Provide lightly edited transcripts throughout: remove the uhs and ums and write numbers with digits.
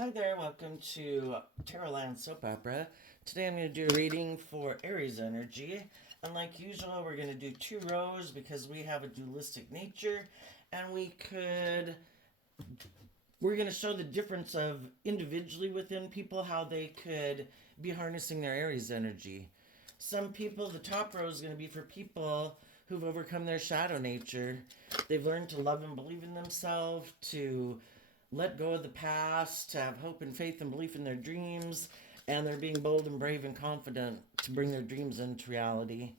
Hi there, welcome to Tarotland Soap Opera. Today I'm going to do a reading for Aries energy. And like usual, we're going to do two rows because we have a dualistic nature. And we're going to show the difference of individually within people, how they could be harnessing their Aries energy. Some people, the top row is going to be for people who've overcome their shadow nature. They've learned to love and believe in themselves, to let go of the past, to have hope and faith and belief in their dreams, and they're being bold and brave and confident to bring their dreams into reality.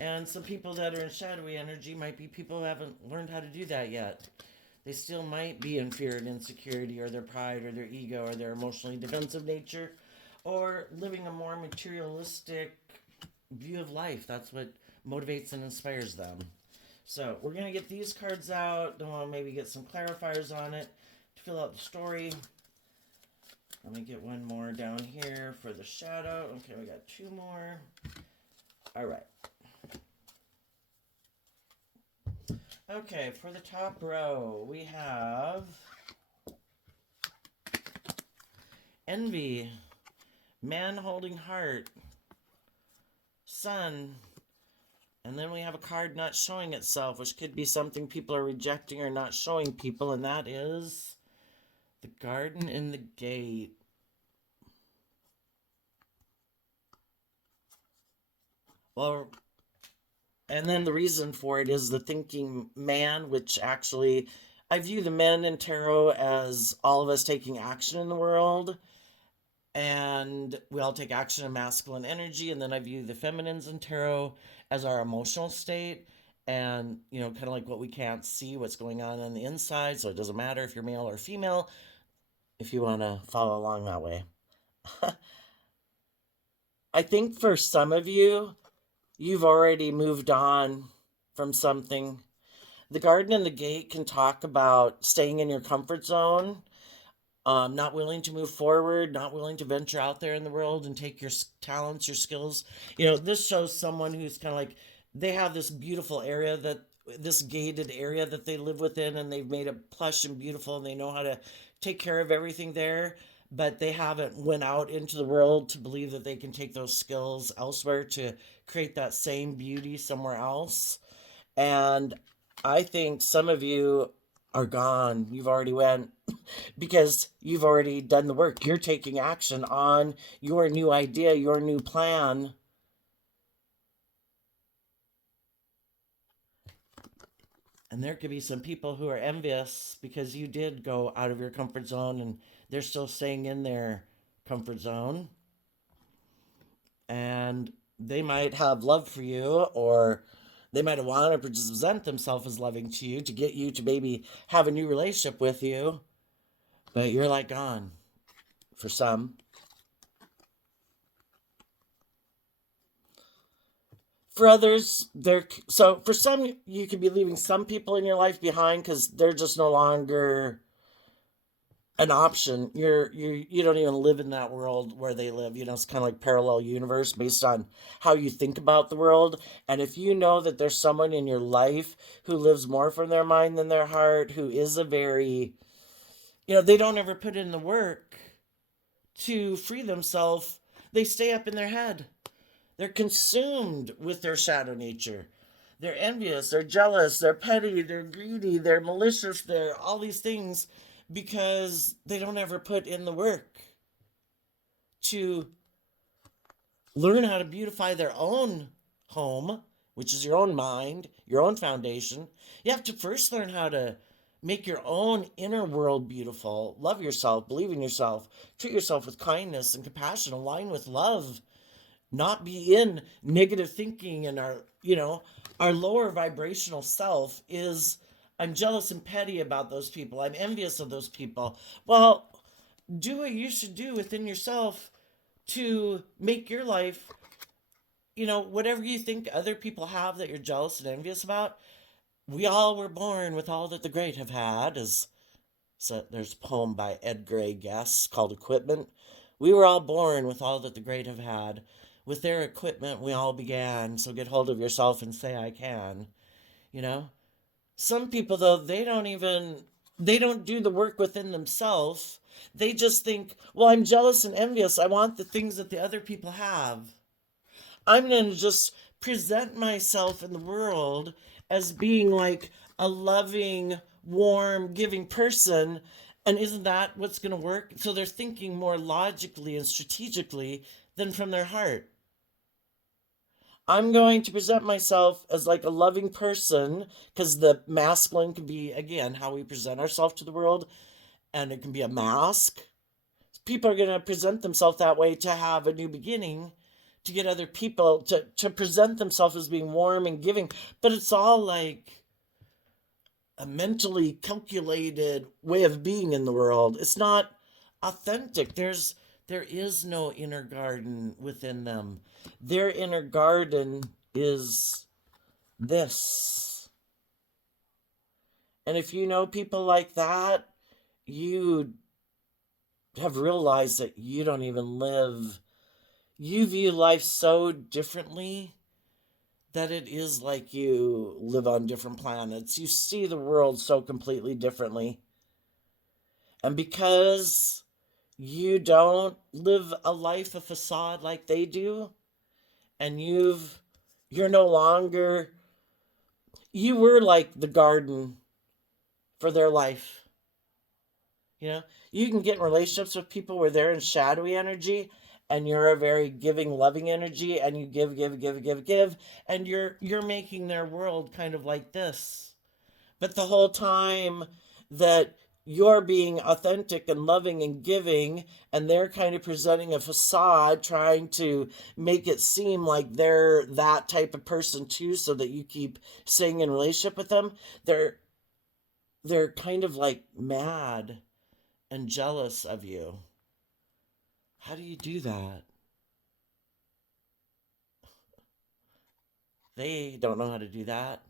And some people that are in shadowy energy might be people who haven't learned how to do that yet. They still might be in fear and insecurity, or their pride, or their ego, or their emotionally defensive nature, or living a more materialistic view of life. That's what motivates and inspires them. So we're going to get these cards out. Then we'll maybe get some clarifiers on it to fill out the story. Let me get one more down here for the shadow. Okay, we got two more. All right. Okay, for the top row, we have envy, man holding heart, sun, and then we have a card not showing itself, which could be something people are rejecting or not showing people, and that is the garden in the gate. Well, and then the reason for it is the thinking man, which actually, I view the men in tarot as all of us taking action in the world. And we all take action in masculine energy. And then I view the feminines in tarot as our emotional state. And, kind of like what we can't see, what's going on the inside. So it doesn't matter if you're male or female, if you want to follow along that way. I think for some of you, you've already moved on from something. The garden and the gate can talk about staying in your comfort zone, not willing to move forward, not willing to venture out there in the world and take your talents, your skills. This shows someone who's kind of like, they have this beautiful area, this gated area that they live within, and they've made it plush and beautiful, and they know how to take care of everything there, but they haven't went out into the world to believe that they can take those skills elsewhere to create that same beauty somewhere else. And I think some of you are gone. You've already went because you've already done the work. You're taking action on your new idea, your new plan. And there could be some people who are envious because you did go out of your comfort zone and they're still staying in their comfort zone. And they might have love for you, or they might have wanted to present themselves as loving to you to get you to maybe have a new relationship with you. But you're like gone for some. For others, so for some, you could be leaving some people in your life behind because they're just no longer an option. You don't even live in that world where they live. It's kind of like parallel universe based on how you think about the world. And if you know that there's someone in your life who lives more from their mind than their heart, who is a very, they don't ever put in the work to free themselves. They stay up in their head. They're consumed with their shadow nature. They're envious, they're jealous, they're petty, they're greedy, they're malicious, they're all these things because they don't ever put in the work to learn how to beautify their own home, which is your own mind, your own foundation. You have to first learn how to make your own inner world beautiful. Love yourself, believe in yourself, treat yourself with kindness and compassion, align with love, not be in negative thinking. And our lower vibrational self is, I'm jealous and petty about those people, I'm envious of those people. Well, do what you should do within yourself to make your life, whatever you think other people have that you're jealous and envious about. We all were born with all that the great have had. So there's a poem by Ed Gray Guess called Equipment. We were all born with all that the great have had. With their equipment, we all began. So get hold of yourself and say, I can. Some people, though, they don't even they don't do the work within themselves. They just think, well, I'm jealous and envious. I want the things that the other people have. I'm going to just present myself in the world as being like a loving, warm, giving person. And isn't that what's going to work? So they're thinking more logically and strategically than from their heart. I'm going to present myself as like a loving person because the masculine can be, again, how we present ourselves to the world, and it can be a mask. People are going to present themselves that way to have a new beginning, to get other people to present themselves as being warm and giving. But it's all like a mentally calculated way of being in the world. It's not authentic. There is no inner garden within them. Their inner garden is this. And if you know people like that, you have realized that you don't even live. You view life so differently that it is like you live on different planets. You see the world so completely differently. And because you don't live a life, a facade like they do, and you're no longer, you were like the garden for their life. You know, you can get in relationships with people where they're in shadowy energy and you're a very giving, loving energy, and you give, give, give, give, give, and you're making their world kind of like this. But the whole time that you're being authentic and loving and giving, and they're kind of presenting a facade, trying to make it seem like they're that type of person too, so that you keep staying in relationship with them. They're kind of like mad and jealous of you. How do you do that? They don't know how to do that.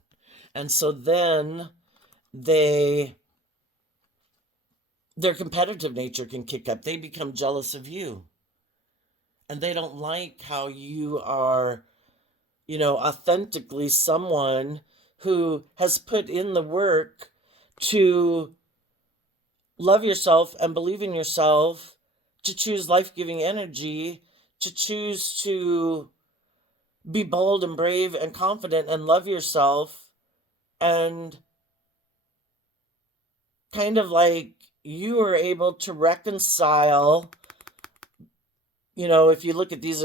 And so then they their competitive nature can kick up. They become jealous of you. And they don't like how you are, authentically someone who has put in the work to love yourself and believe in yourself, to choose life giving energy, to choose to be bold and brave and confident and love yourself, and kind of like you are able to reconcile, if you look at these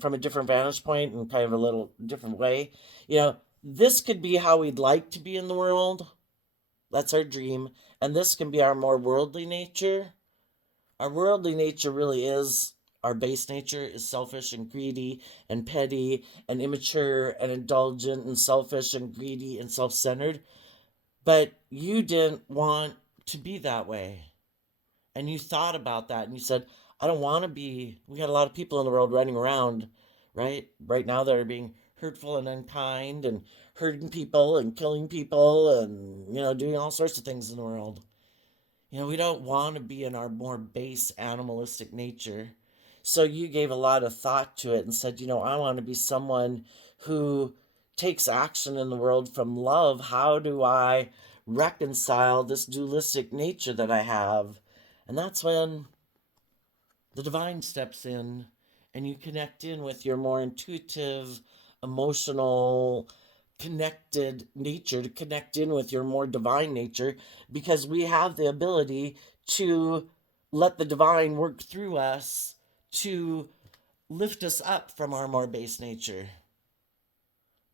from a different vantage point and kind of a little different way, this could be how we'd like to be in the world. That's our dream. And this can be our more worldly nature. Our worldly nature really is, our base nature is selfish and greedy and petty and immature and indulgent and selfish and greedy and self-centered. But you didn't want to be that way. And you thought about that and you said, I don't want to be. We got a lot of people in the world running around, right now that are being hurtful and unkind and hurting people and killing people and, doing all sorts of things in the world. We don't want to be in our more base animalistic nature. So you gave a lot of thought to it and said, I want to be someone who takes action in the world from love. How do I reconcile this dualistic nature that I have? And that's when the divine steps in and you connect in with your more intuitive, emotional, connected nature, to connect in with your more divine nature, because we have the ability to let the divine work through us to lift us up from our more base nature,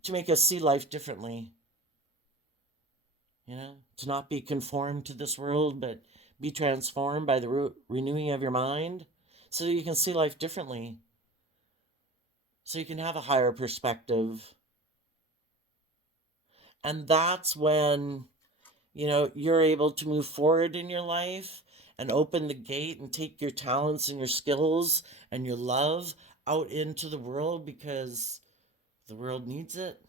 to make us see life differently. To not be conformed to this world, but be transformed by the renewing of your mind so that you can see life differently, so you can have a higher perspective. And that's when, you're able to move forward in your life and open the gate and take your talents and your skills and your love out into the world, because the world needs it.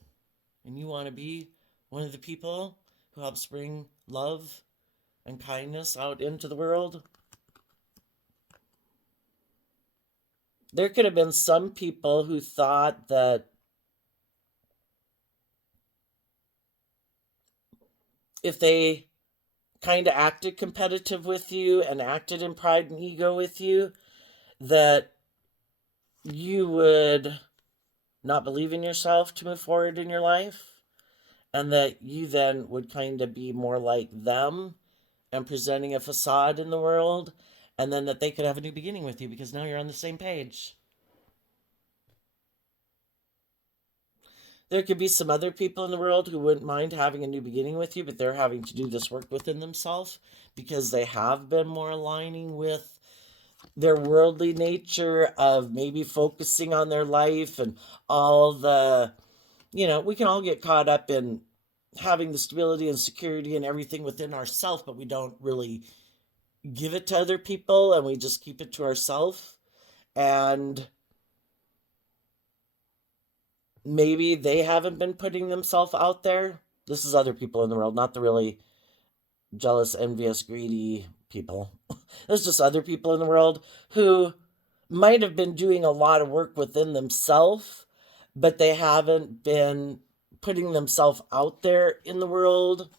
And you want to be one of the people who helps bring love and kindness out into the world. There could have been some people who thought that if they kind of acted competitive with you and acted in pride and ego with you, that you would not believe in yourself to move forward in your life, and that you then would kind of be more like them and presenting a facade in the world, and then that they could have a new beginning with you because now you're on the same page. There could be some other people in the world who wouldn't mind having a new beginning with you, but they're having to do this work within themselves because they have been more aligning with their worldly nature of maybe focusing on their life and all the, we can all get caught up in having the stability and security and everything within ourselves, but we don't really give it to other people and we just keep it to ourselves. And maybe they haven't been putting themselves out there. This is other people in the world, not the really jealous, envious, greedy people. There's just other people in the world who might have been doing a lot of work within themselves, but they haven't been putting themselves out there in the world.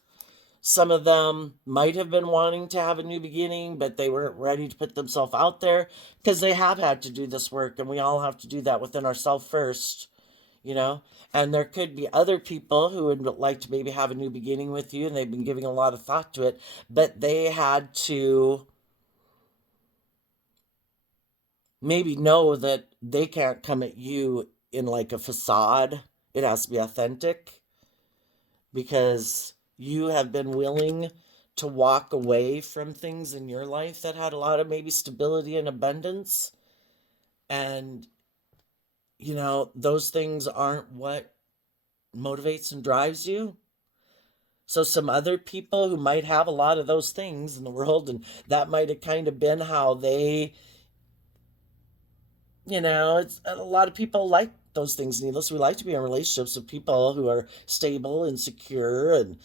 Some of them might have been wanting to have a new beginning, but they weren't ready to put themselves out there because they have had to do this work, and we all have to do that within ourselves first, you know? And there could be other people who would like to maybe have a new beginning with you, and they've been giving a lot of thought to it, but they had to maybe know that they can't come at you in like a facade. It has to be authentic because you have been willing to walk away from things in your life that had a lot of maybe stability and abundance. And, those things aren't what motivates and drives you. So some other people who might have a lot of those things in the world, and that might have kind of been how they, it's a lot of people like those things. Needless, we like to be in relationships with people who are stable and secure and,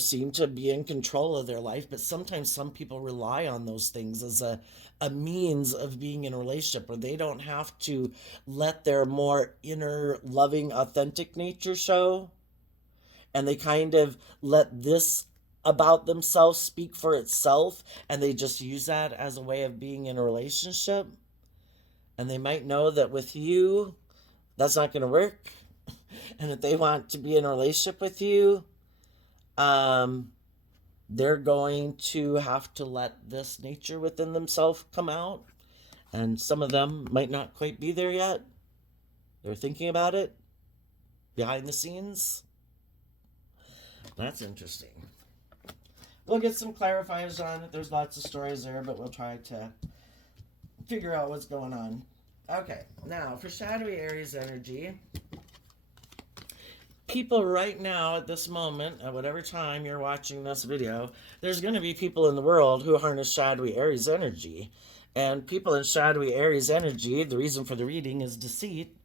seem to be in control of their life. But sometimes some people rely on those things as a means of being in a relationship where they don't have to let their more inner, loving, authentic nature show. And they kind of let this about themselves speak for itself. And they just use that as a way of being in a relationship. And they might know that with you, that's not going to work. And if they want to be in a relationship with you, they're going to have to let this nature within themselves come out. And some of them might not quite be there yet. They're thinking about it behind the scenes. That's interesting. We'll get some clarifiers on it. There's lots of stories there, but we'll try to figure out what's going on. Okay, now for shadowy Aries energy, people right now at this moment, at whatever time you're watching this video, there's going to be people in the world who harness shadowy Aries energy. And people in shadowy Aries energy, the reason for the reading is deceit.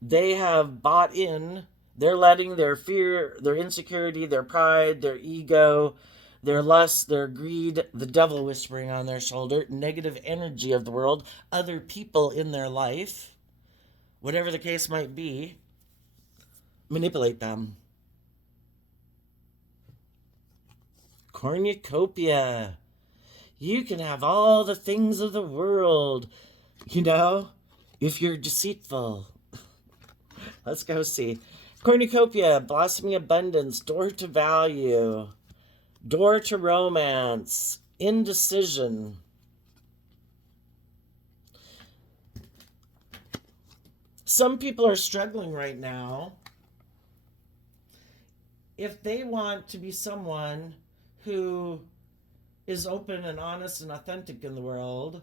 They have bought in, they're letting their fear, their insecurity, their pride, their ego, their lust, their greed, the devil whispering on their shoulder, negative energy of the world, other people in their life, whatever the case might be, manipulate them. Cornucopia. You can have all the things of the world, if you're deceitful. Let's go see. Cornucopia, blossoming abundance, door to value, door to romance, indecision. Some people are struggling right now. If they want to be someone who is open and honest and authentic in the world,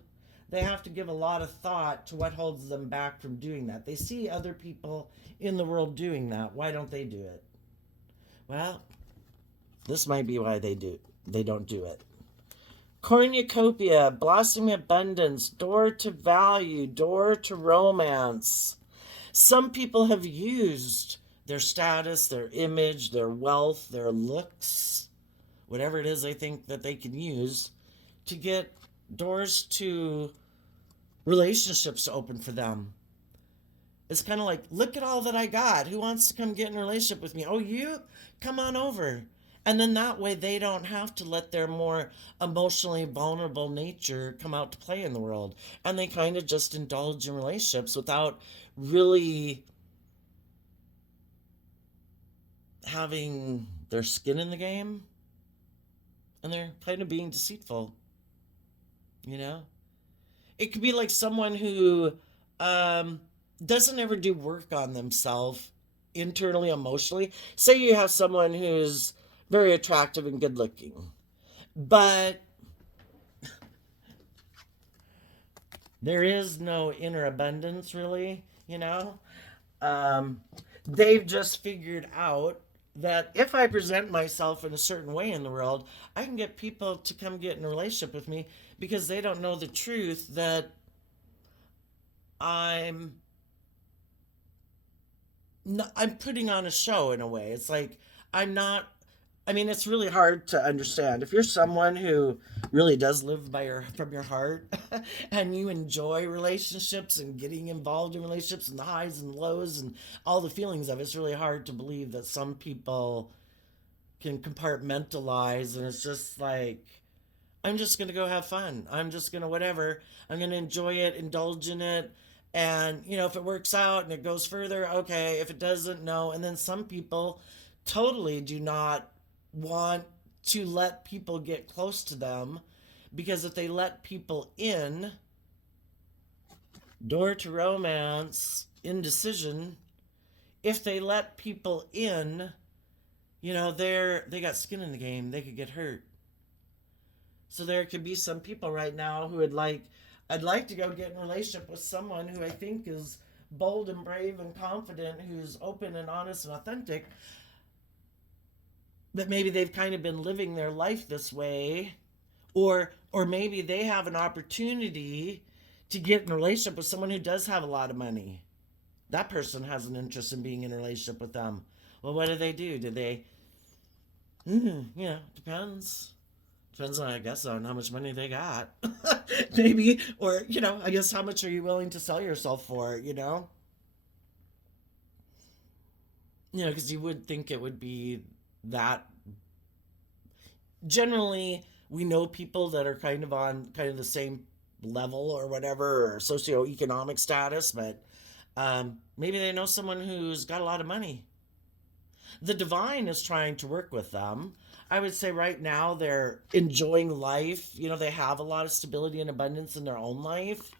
they have to give a lot of thought to what holds them back from doing that. They see other people in the world doing that. Why don't they do it? Well, this might be why they don't do it. Cornucopia, blossoming abundance, door to value, door to romance. Some people have used their status, their image, their wealth, their looks, whatever it is they think that they can use to get doors to relationships open for them. It's kind of like, look at all that I got. Who wants to come get in a relationship with me? Oh, you? Come on over. And then that way they don't have to let their more emotionally vulnerable nature come out to play in the world. And they kind of just indulge in relationships without really having their skin in the game. And they're kind of being deceitful, you know? It could be like someone who um, doesn't ever do work on themselves internally, emotionally. Say you have someone who's very attractive and good looking, but there is no inner abundance, really, you know? Um, they've just figured out that if I present myself in a certain way in the world, I can get people to come get in a relationship with me because they don't know the truth that I'm I'm putting on a show in a way. It's like I'm not. I mean, it's really hard to understand if you're someone who really does live by your from your heart, and you enjoy relationships and getting involved in relationships and the highs and lows and all the feelings of it. It's really hard to believe that some people can compartmentalize, and it's just like I'm just going to go have fun. I'm just going to whatever. I'm going to enjoy it, indulge in it. And, if it works out and it goes further, okay. If it doesn't, no. And then some people totally do not want to let people get close to them because if they let people in, door to romance, indecision, if they let people in, they got skin in the game. They could get hurt. So there could be some people right now who would like, I'd like to go get in a relationship with someone who I think is bold and brave and confident, who's open and honest and authentic, but maybe they've kind of been living their life this way, or maybe they have an opportunity to get in a relationship with someone who does have a lot of money. That person has an interest in being in a relationship with them. Well, what do they do? Do they, depends. Depends on, I guess, on how much money they got. Maybe. Or, I guess how much are you willing to sell yourself for, because you would think it would be that. Generally, we know people that are kind of on kind of the same level or whatever, or socioeconomic status, but maybe they know someone who's got a lot of money. The divine is trying to work with them. I would say right now they're enjoying life. They have a lot of stability and abundance in their own life.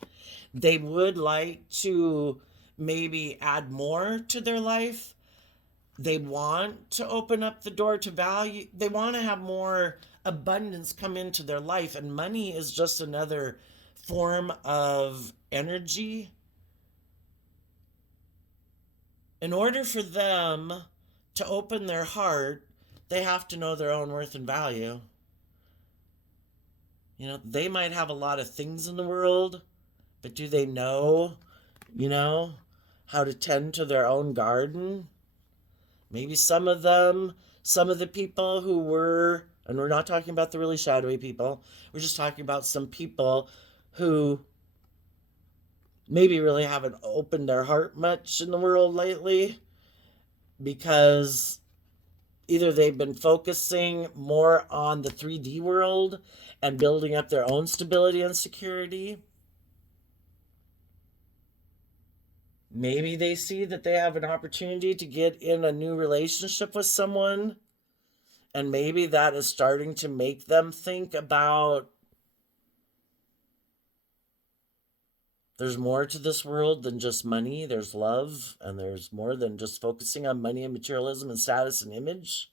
They would like to maybe add more to their life. They want to open up the door to value. They want to have more abundance come into their life. And money is just another form of energy. In order for them to open their heart, they have to know their own worth and value. They might have a lot of things in the world, but do they know, you know, how to tend to their own garden? Maybe some of the people who were, and we're not talking about the really shadowy people, we're just talking about some people who maybe really haven't opened their heart much in the world lately because either they've been focusing more on the 3D world and building up their own stability and security. Maybe they see that they have an opportunity to get in a new relationship with someone, and maybe that is starting to make them think about there's more to this world than just money. There's love, and there's more than just focusing on money and materialism and status and image.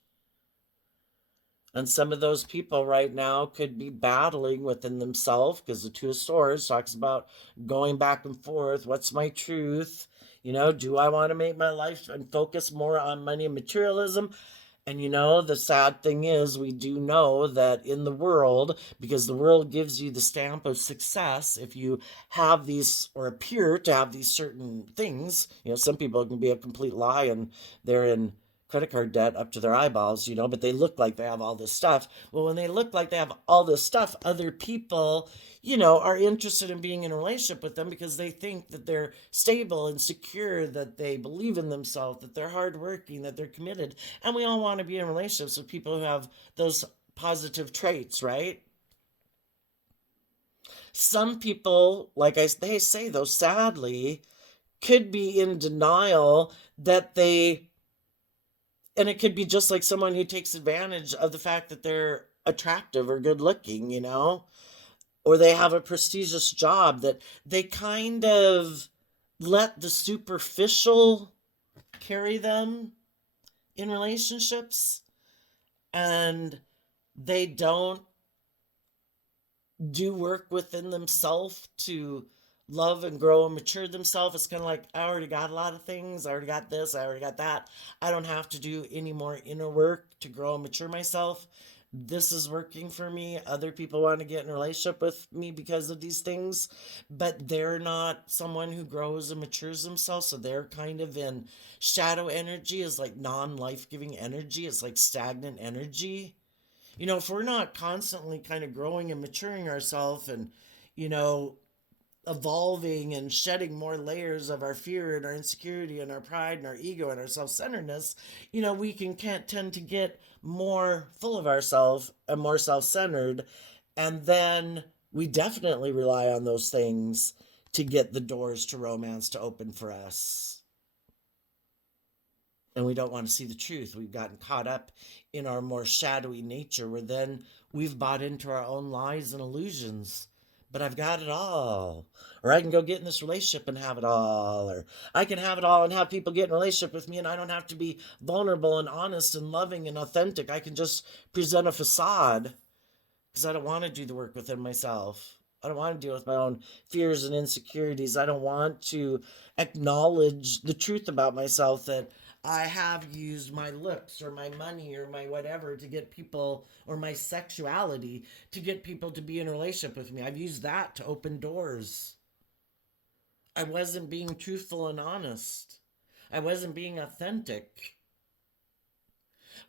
And some of those people right now could be battling within themselves because the Two of Swords talks about going back and forth. What's my truth? Do I want to make my life and focus more on money and materialism? And the sad thing is, we do know that in the world, because the world gives you the stamp of success, if you have these or appear to have these certain things, some people can be a complete lie and they're in credit card debt up to their eyeballs, but they look like they have all this stuff. Well, when they look like they have all this stuff, other people, are interested in being in a relationship with them because they think that they're stable and secure, that they believe in themselves, that they're hardworking, that they're committed. And we all want to be in relationships with people who have those positive traits, right? Some people, they say, though, sadly, could be in denial that and it could be just like someone who takes advantage of the fact that they're attractive or good looking, or they have a prestigious job, that they kind of let the superficial carry them in relationships, and they don't do work within themselves to love and grow and mature themselves. It's kind of like, I already got a lot of things. I already got this. I already got that. I don't have to do any more inner work to grow and mature myself. This is working for me. Other people want to get in a relationship with me because of these things, but they're not someone who grows and matures themselves. So they're kind of in shadow energy, is like non-life giving energy. It's like stagnant energy. If we're not constantly kind of growing and maturing ourselves and, you know, evolving and shedding more layers of our fear and our insecurity and our pride and our ego and our self-centeredness, we can't tend to get more full of ourselves and more self-centered. And then we definitely rely on those things to get the doors to romance to open for us. And we don't want to see the truth. We've gotten caught up in our more shadowy nature, where then we've bought into our own lies and illusions. But I've got it all. Or I can go get in this relationship and have it all. Or I can have it all and have people get in a relationship with me, and I don't have to be vulnerable and honest and loving and authentic. I can just present a facade because I don't want to do the work within myself. I don't want to deal with my own fears and insecurities. I don't want to acknowledge the truth about myself, that I have used my looks or my money or my whatever to get people, or my sexuality to get people to be in a relationship with me. I've used that to open doors. I wasn't being truthful and honest. I wasn't being authentic.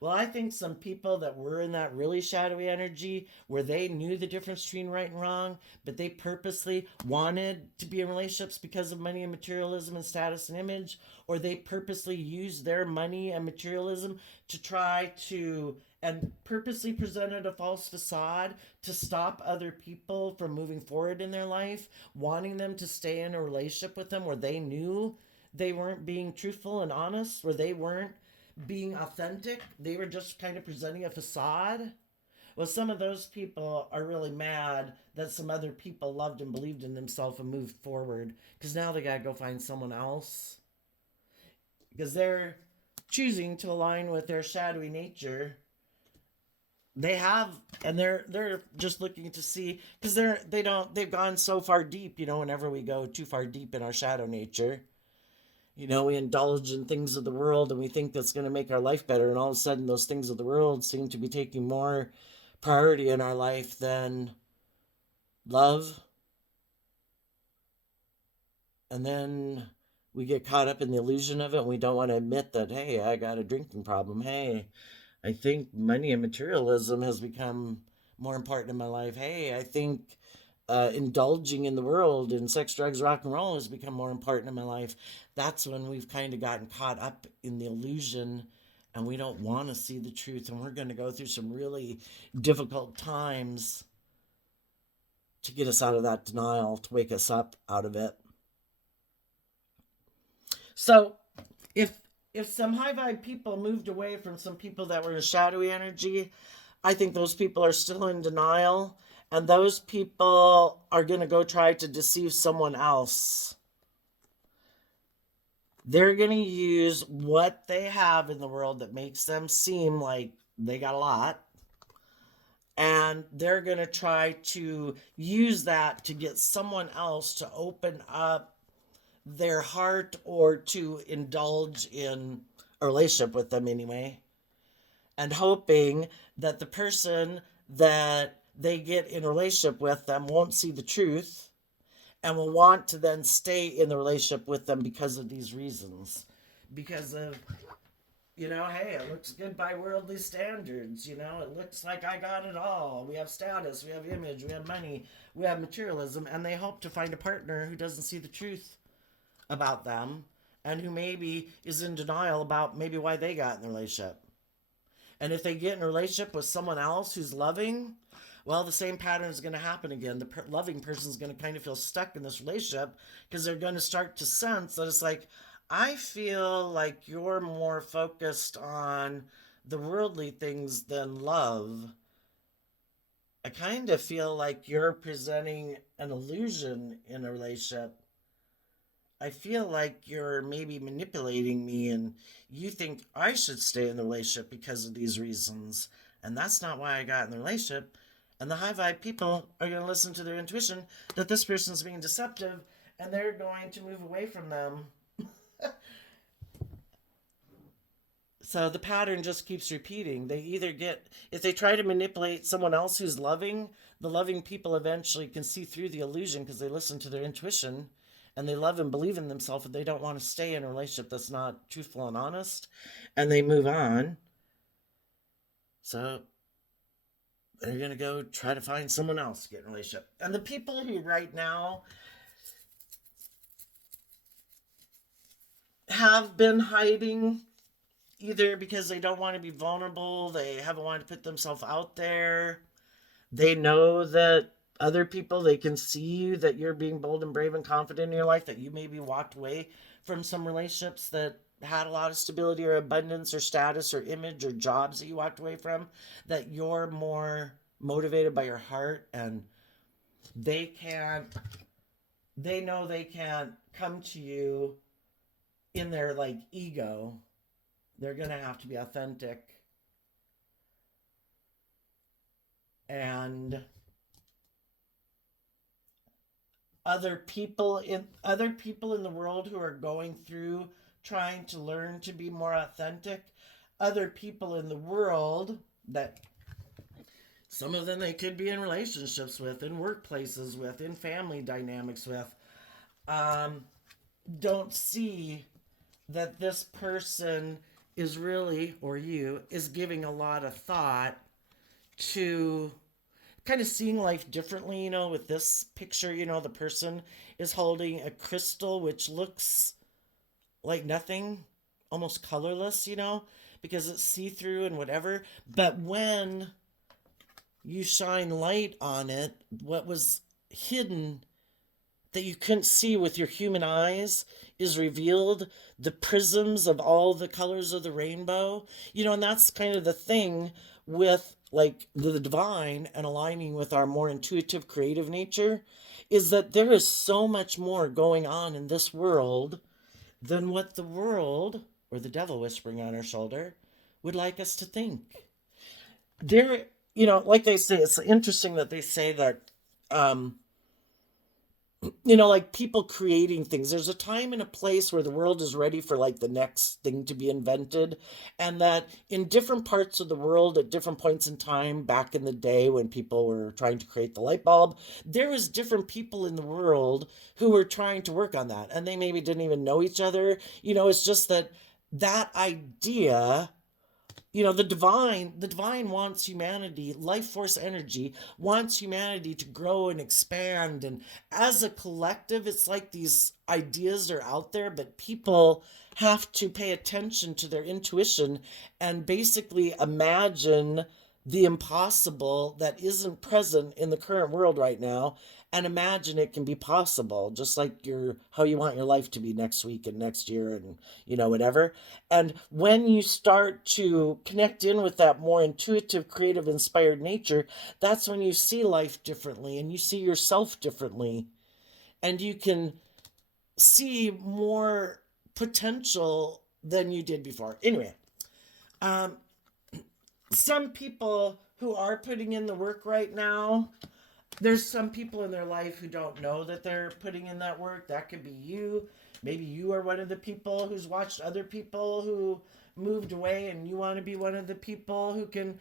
Well, I think some people that were in that really shadowy energy, where they knew the difference between right and wrong, but they purposely wanted to be in relationships because of money and materialism and status and image, or they purposely used their money and materialism to try to, and purposely presented a false facade to stop other people from moving forward in their life, wanting them to stay in a relationship with them where they knew they weren't being truthful and honest, where they weren't being authentic. They were just kind of presenting a facade. Well, some of those people are really mad that some other people loved and believed in themselves and moved forward, because now they gotta go find someone else, because they're choosing to align with their shadowy nature. They have, and they're just looking to see, because they've gone so far deep. Whenever we go too far deep in our shadow nature, we indulge in things of the world, and we think that's going to make our life better. And all of a sudden, those things of the world seem to be taking more priority in our life than love. And then we get caught up in the illusion of it, and we don't want to admit that, hey, I got a drinking problem. Hey, I think money and materialism has become more important in my life. Hey, I think indulging in the world in sex, drugs, rock and roll has become more important in my life. That's when we've kind of gotten caught up in the illusion, and we don't want to see the truth. And we're going to go through some really difficult times to get us out of that denial, to wake us up out of it. So if some high vibe people moved away from some people that were in shadowy energy, I think those people are still in denial, and those people are going to go try to deceive someone else. They're going to use what they have in the world that makes them seem like they got a lot, and they're going to try to use that to get someone else to open up their heart, or to indulge in a relationship with them anyway, and hoping that the person that they get in a relationship with them won't see the truth and will want to then stay in the relationship with them because of these reasons, because of Hey, it looks good by worldly standards. It looks like I got it all. We have status, we have image, we have money, we have materialism, and they hope to find a partner who doesn't see the truth about them and who maybe is in denial about maybe why they got in the relationship. And if they get in a relationship with someone else who's loving, well, the same pattern is going to happen again. The loving person is going to kind of feel stuck in this relationship because they're going to start to sense that it's like, I feel like you're more focused on the worldly things than love. I kind of feel like you're presenting an illusion in a relationship. I feel like you're maybe manipulating me and you think I should stay in the relationship because of these reasons. And that's not why I got in the relationship. And the high vibe people are going to listen to their intuition that this person's being deceptive and they're going to move away from them. So the pattern just keeps repeating. They either get, if they try to manipulate someone else who's loving, the loving people eventually can see through the illusion because they listen to their intuition and they love and believe in themselves and they don't want to stay in a relationship that's not truthful and honest, and they move on. So they're going to go try to find someone else to get in a relationship. And the people who right now have been hiding, either because they don't want to be vulnerable, they haven't wanted to put themselves out there, they know that other people, they can see you, that you're being bold and brave and confident in your life, that you maybe walked away from some relationships that had a lot of stability or abundance or status or image or jobs that you walked away from, that you're more motivated by your heart, and they know they can't come to you in their like ego. They're going to have to be authentic. And other people in the world who are going through trying to learn to be more authentic, other people in the world that some of them they could be in relationships with, in workplaces with, in family dynamics with, don't see that this person is really, or you, is giving a lot of thought to kind of seeing life differently. With this picture, the person is holding a crystal which looks like nothing, almost colorless, because it's see-through and whatever. But when you shine light on it, what was hidden that you couldn't see with your human eyes is revealed, the prisms of all the colors of the rainbow. And that's kind of the thing with like the divine and aligning with our more intuitive creative nature, is that there is so much more going on in this world than what the world, or the devil whispering on our shoulder, would like us to think. There, like they say, it's interesting that they say that like people creating things. There's a time and a place where the world is ready for like the next thing to be invented. And that in different parts of the world at different points in time, back in the day when people were trying to create the light bulb, there was different people in the world who were trying to work on that. And they maybe didn't even know each other. It's just that idea, the divine wants humanity, life force energy wants humanity to grow and expand. And as a collective, it's like these ideas are out there, but people have to pay attention to their intuition and basically imagine the impossible that isn't present in the current world right now, and imagine it can be possible, just like how you want your life to be next week and next year, and whatever. And when you start to connect in with that more intuitive, creative, inspired nature, that's when you see life differently and you see yourself differently, and you can see more potential than you did before. Anyway, some people who are putting in the work right now, there's some people in their life who don't know that they're putting in that work. That could be you. Maybe you are one of the people who's watched other people who moved away, and you want to be one of the people who can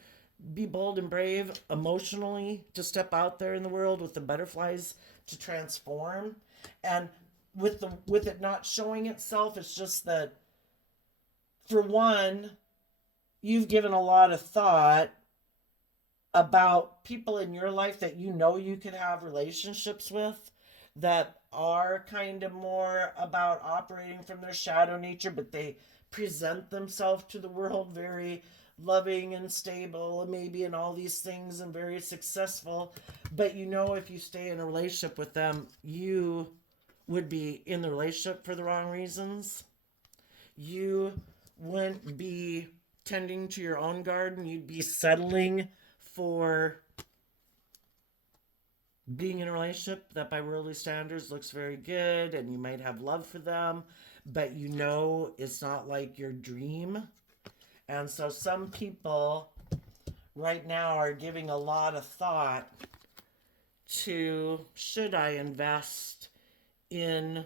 be bold and brave emotionally to step out there in the world with the butterflies to transform. And with it not showing itself, it's just that, for one, you've given a lot of thought about people in your life that you know you could have relationships with that are kind of more about operating from their shadow nature, but they present themselves to the world very loving and stable and maybe in all these things and very successful. But you know, if you stay in a relationship with them, you would be in the relationship for the wrong reasons. You wouldn't be tending to your own garden. You'd be settling for being in a relationship that by worldly standards looks very good, and you might have love for them, but you know it's not like your dream. And so some people right now are giving a lot of thought to, should I invest in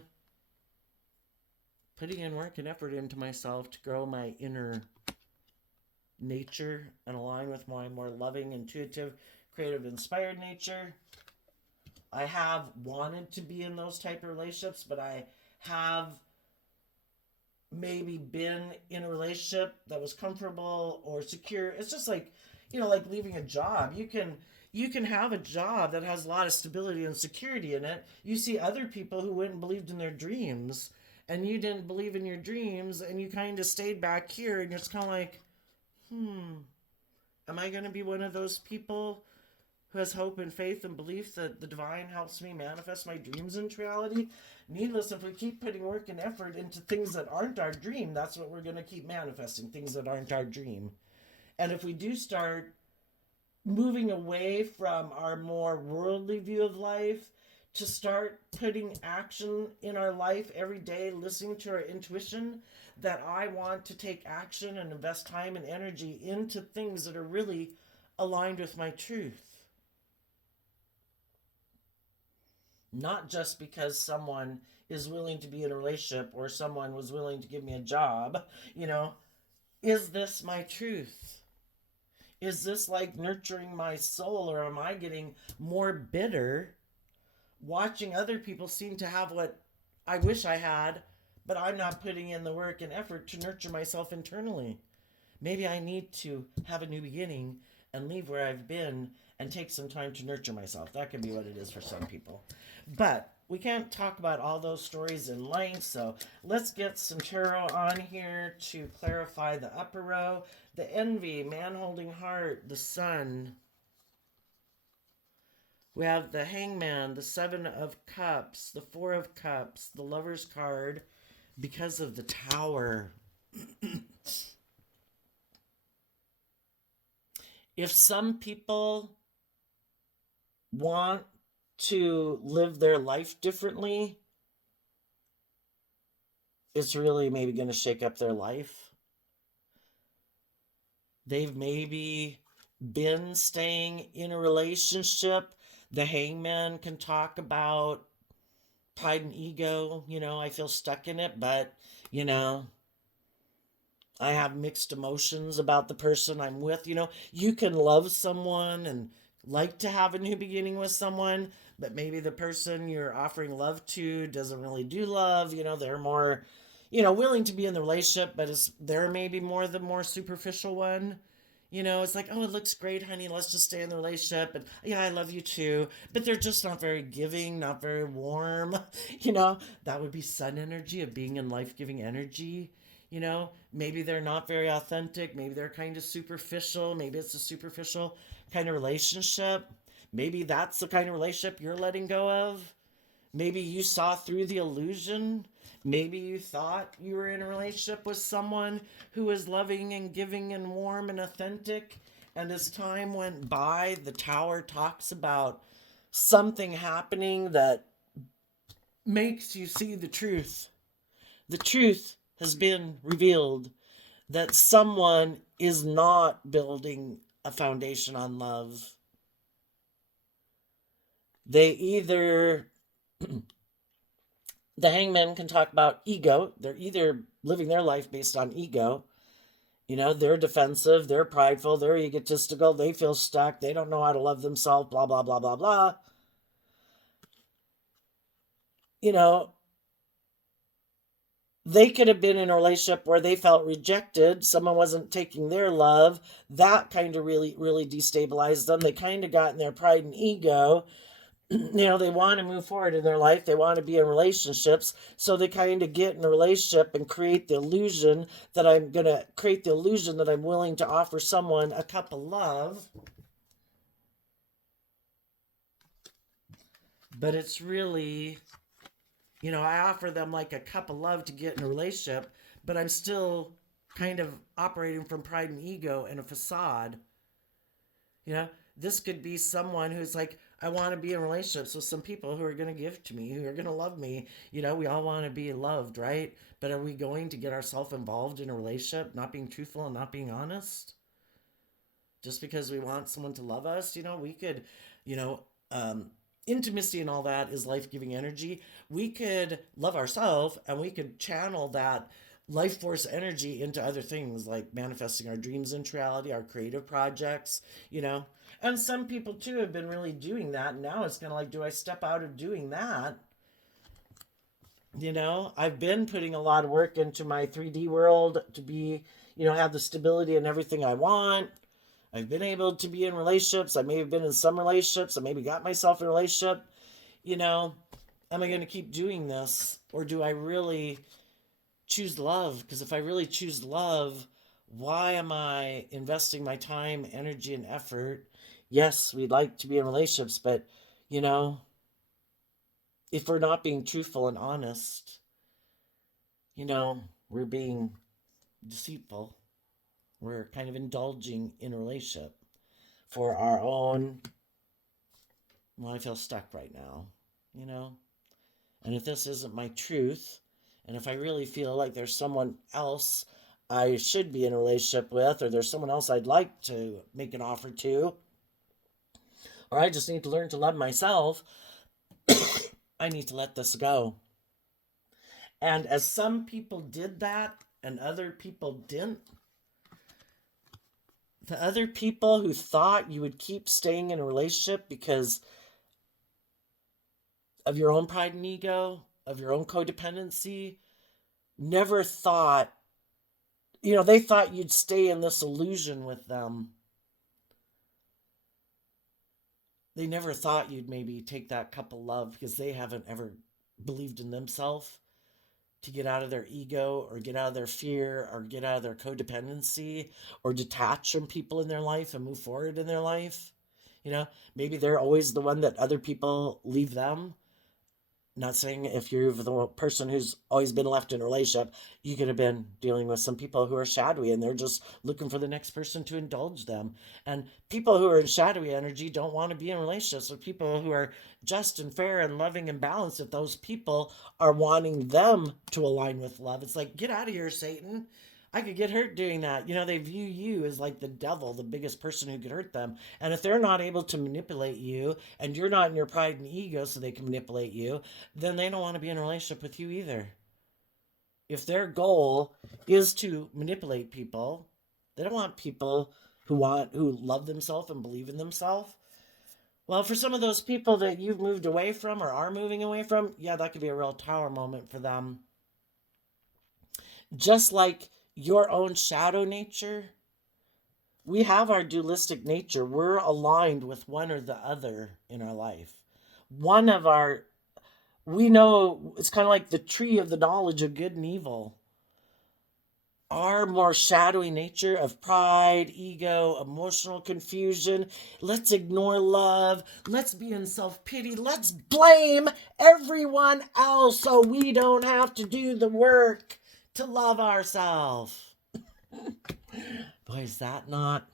putting in work and effort into myself to grow my inner nature and align with my more loving, intuitive, creative, inspired nature? I have wanted to be in those type of relationships, but I have maybe been in a relationship that was comfortable or secure. It's just like, like leaving a job. You can have a job that has a lot of stability and security in it. You see other people who went and believed in their dreams, and you didn't believe in your dreams, and you kind of stayed back here, and you're just kind of like, am I going to be one of those people who has hope and faith and belief that the divine helps me manifest my dreams into reality? Needless, if we keep putting work and effort into things that aren't our dream, that's what we're going to keep manifesting, things that aren't our dream. And if we do start moving away from our more worldly view of life to start putting action in our life every day, listening to our intuition, that I want to take action and invest time and energy into things that are really aligned with my truth. Not just because someone is willing to be in a relationship or someone was willing to give me a job, is this my truth? Is this like nurturing my soul, or am I getting more bitter watching other people seem to have what I wish I had, but I'm not putting in the work and effort to nurture myself internally? Maybe I need to have a new beginning and leave where I've been and take some time to nurture myself. That could be what it is for some people. But we can't talk about all those stories in length, so let's get some tarot on here to clarify the upper row. The envy, man holding heart, the sun. We have the hangman, the 7 of cups, the 4 of cups, the lover's card, because of the tower. If some people want to live their life differently, it's really maybe going to shake up their life. They've maybe been staying in a relationship. The hangman can talk about pride and ego. I feel stuck in it, but, I have mixed emotions about the person I'm with. You can love someone and like to have a new beginning with someone, but maybe the person you're offering love to doesn't really do love. They're more, willing to be in the relationship, but they're maybe the more superficial one. It's like, oh, it looks great, honey. Let's just stay in the relationship. And yeah, I love you too. But they're just not very giving, not very warm. That would be sun energy of being in life giving energy. Maybe they're not very authentic. Maybe they're kind of superficial. Maybe it's a superficial kind of relationship. Maybe that's the kind of relationship you're letting go of. Maybe you saw through the illusion. Maybe you thought you were in a relationship with someone who was loving and giving and warm and authentic. And as time went by, the tower talks about something happening that makes you see the truth. The truth has been revealed that someone is not building a foundation on love. They either, the hangman can talk about ego. They're either living their life based on ego. They're defensive, they're prideful, they're egotistical, they feel stuck, they don't know how to love themselves, blah, blah, blah, blah, blah. They could have been in a relationship where they felt rejected. Someone wasn't taking their love. That kind of really, really destabilized them. They kind of got in their pride and ego. They want to move forward in their life. They want to be in relationships. So they kind of get in a relationship and create the illusion that I'm willing to offer someone a cup of love. But it's really, I offer them like a cup of love to get in a relationship, but I'm still kind of operating from pride and ego and a facade. This could be someone who's like, I want to be in relationships with some people who are going to give to me, who are going to love me. We all want to be loved, right? But are we going to get ourselves involved in a relationship, not being truthful and not being honest? Just because we want someone to love us, we could, you know, intimacy and all that is life giving energy. We could love ourselves and we could channel that life force energy into other things like manifesting our dreams into reality, our creative projects, you know. And some people too have been really doing that. And now it's kind of like, do I step out of doing that? I've been putting a lot of work into my 3D world to be, have the stability and everything I want. I've been able to be in relationships. I may have been in some relationships. I maybe got myself in a relationship. You know, am I going to keep doing this? Or do I really choose love? Because if I really choose love, why am I investing my time, energy, and effort? Yes, we'd like to be in relationships, but, you know, if we're not being truthful and honest, we're being deceitful. We're kind of indulging in a relationship for our own. Well, I feel stuck right now, you know? And if this isn't my truth, and if I really feel like there's someone else I should be in a relationship with, or there's someone else I'd like to make an offer to, or I just need to learn to love myself, I need to let this go. And as some people did that and other people didn't, the other people who thought you would keep staying in a relationship because of your own pride and ego, of your own codependency, never thought, they thought you'd stay in this illusion with them. They never thought you'd maybe take that cup of love because they haven't ever believed in themselves to get out of their ego or get out of their fear or get out of their codependency or detach from people in their life and move forward in their life. Maybe they're always the one that other people leave them. Not saying if you're the person who's always been left in a relationship, you could have been dealing with some people who are shadowy and they're just looking for the next person to indulge them. And people who are in shadowy energy don't want to be in relationships with people who are just and fair and loving and balanced. If those people are wanting them to align with love, it's like, get out of here, Satan. I could get hurt doing that. They view you as like the devil, the biggest person who could hurt them. And if they're not able to manipulate you and you're not in your pride and ego so they can manipulate you, then they don't want to be in a relationship with you either. If their goal is to manipulate people, they don't want people who love themselves and believe in themselves. Well, for some of those people that you've moved away from or are moving away from, yeah, that could be a real tower moment for them. Just like your own shadow nature, we have our dualistic nature. We're aligned with one or the other in our life. One of our, we know it's kind of like the tree of the knowledge of good and evil. Our more shadowy nature of pride, ego, emotional confusion. Let's ignore love. Let's be in self pity. Let's blame everyone else so we don't have to do the work to love ourselves. Boy, is that not?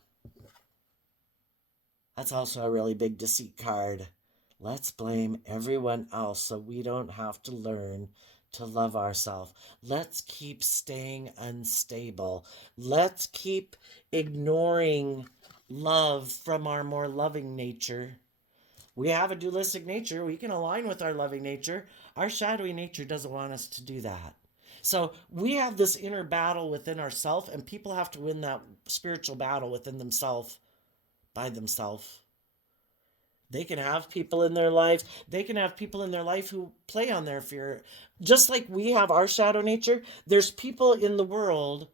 That's also a really big deceit card. Let's blame everyone else so we don't have to learn to love ourselves. Let's keep staying unstable. Let's keep ignoring love from our more loving nature. We have a dualistic nature. We can align with our loving nature. Our shadowy nature doesn't want us to do that. So we have this inner battle within ourselves, and people have to win that spiritual battle within themselves by themselves. They can have people in their life. They can have people in their life who play on their fear. Just like we have our shadow nature, there's people in the world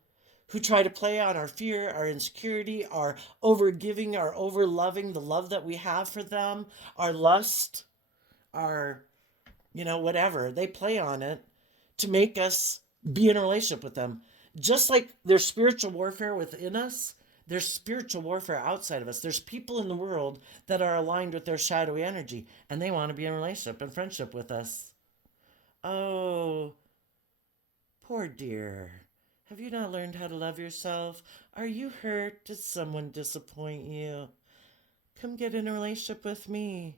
who try to play on our fear, our insecurity, our overgiving, our overloving, the love that we have for them, our lust, our, whatever. They play on it to make us be in a relationship with them. Just like there's spiritual warfare within us, there's spiritual warfare outside of us. There's people in the world that are aligned with their shadowy energy and they want to be in a relationship and friendship with us. Oh, poor dear. Have you not learned how to love yourself? Are you hurt? Did someone disappoint you? Come get in a relationship with me.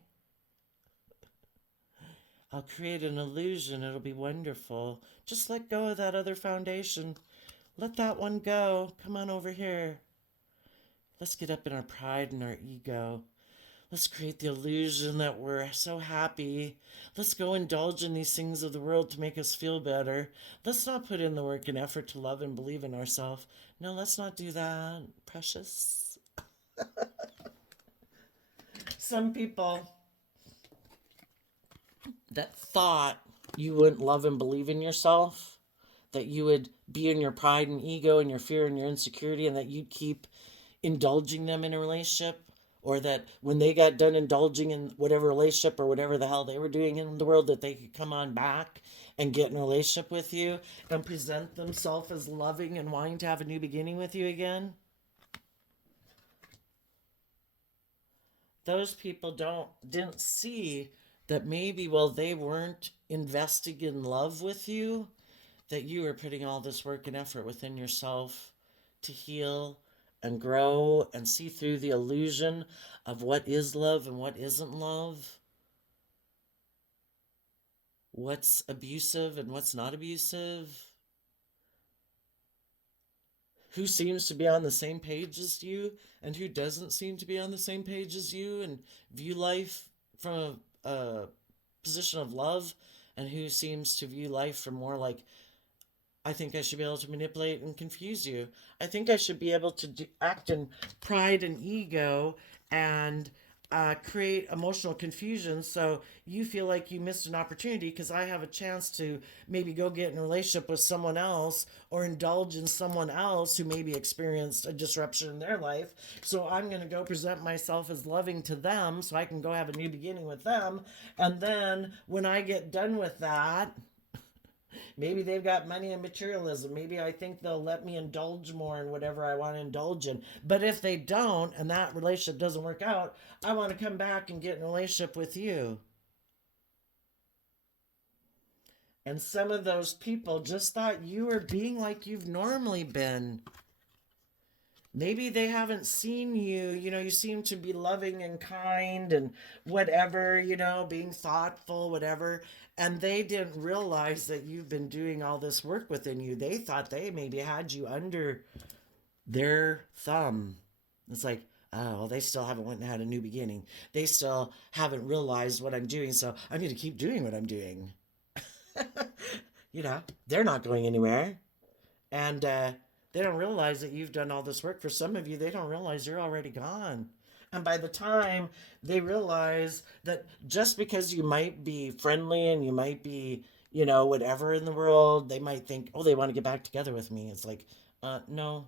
I'll create an illusion. It'll be wonderful. Just let go of that other foundation. Let that one go. Come on over here. Let's get up in our pride and our ego. Let's create the illusion that we're so happy. Let's go indulge in these things of the world to make us feel better. Let's not put in the work and effort to love and believe in ourselves. No, let's not do that, precious. Some people that thought you wouldn't love and believe in yourself, that you would be in your pride and ego and your fear and your insecurity, and that you'd keep indulging them in a relationship, or that when they got done indulging in whatever relationship or whatever the hell they were doing in the world, that they could come on back and get in a relationship with you and present themselves as loving and wanting to have a new beginning with you again. Those people didn't see that maybe while they weren't investing in love with you, that you were putting all this work and effort within yourself to heal and grow and see through the illusion of what is love and what isn't love, what's abusive and what's not abusive, who seems to be on the same page as you and who doesn't seem to be on the same page as you and view life from a position of love, and who seems to view life from more like, I think I should be able to manipulate and confuse you. I think I should be able to act in pride and ego and create emotional confusion so you feel like you missed an opportunity because I have a chance to maybe go get in a relationship with someone else or indulge in someone else who maybe experienced a disruption in their life. So I'm going to go present myself as loving to them so I can go have a new beginning with them. And then when I get done with that, maybe they've got money and materialism. Maybe I think they'll let me indulge more in whatever I want to indulge in. But if they don't, and that relationship doesn't work out, I want to come back and get in a relationship with you. And some of those people just thought you were being like you've normally been. Maybe they haven't seen you, you seem to be loving and kind and whatever, being thoughtful, whatever. And they didn't realize that you've been doing all this work within you. They thought they maybe had you under their thumb. It's like, oh, well, they still haven't went and had a new beginning. They still haven't realized what I'm doing. So I'm going to keep doing what I'm doing. They're not going anywhere. And they don't realize that you've done all this work. For some of you, they don't realize you're already gone. And by the time they realize that just because you might be friendly and you might be, whatever in the world, they might think, oh, they want to get back together with me. It's like, no,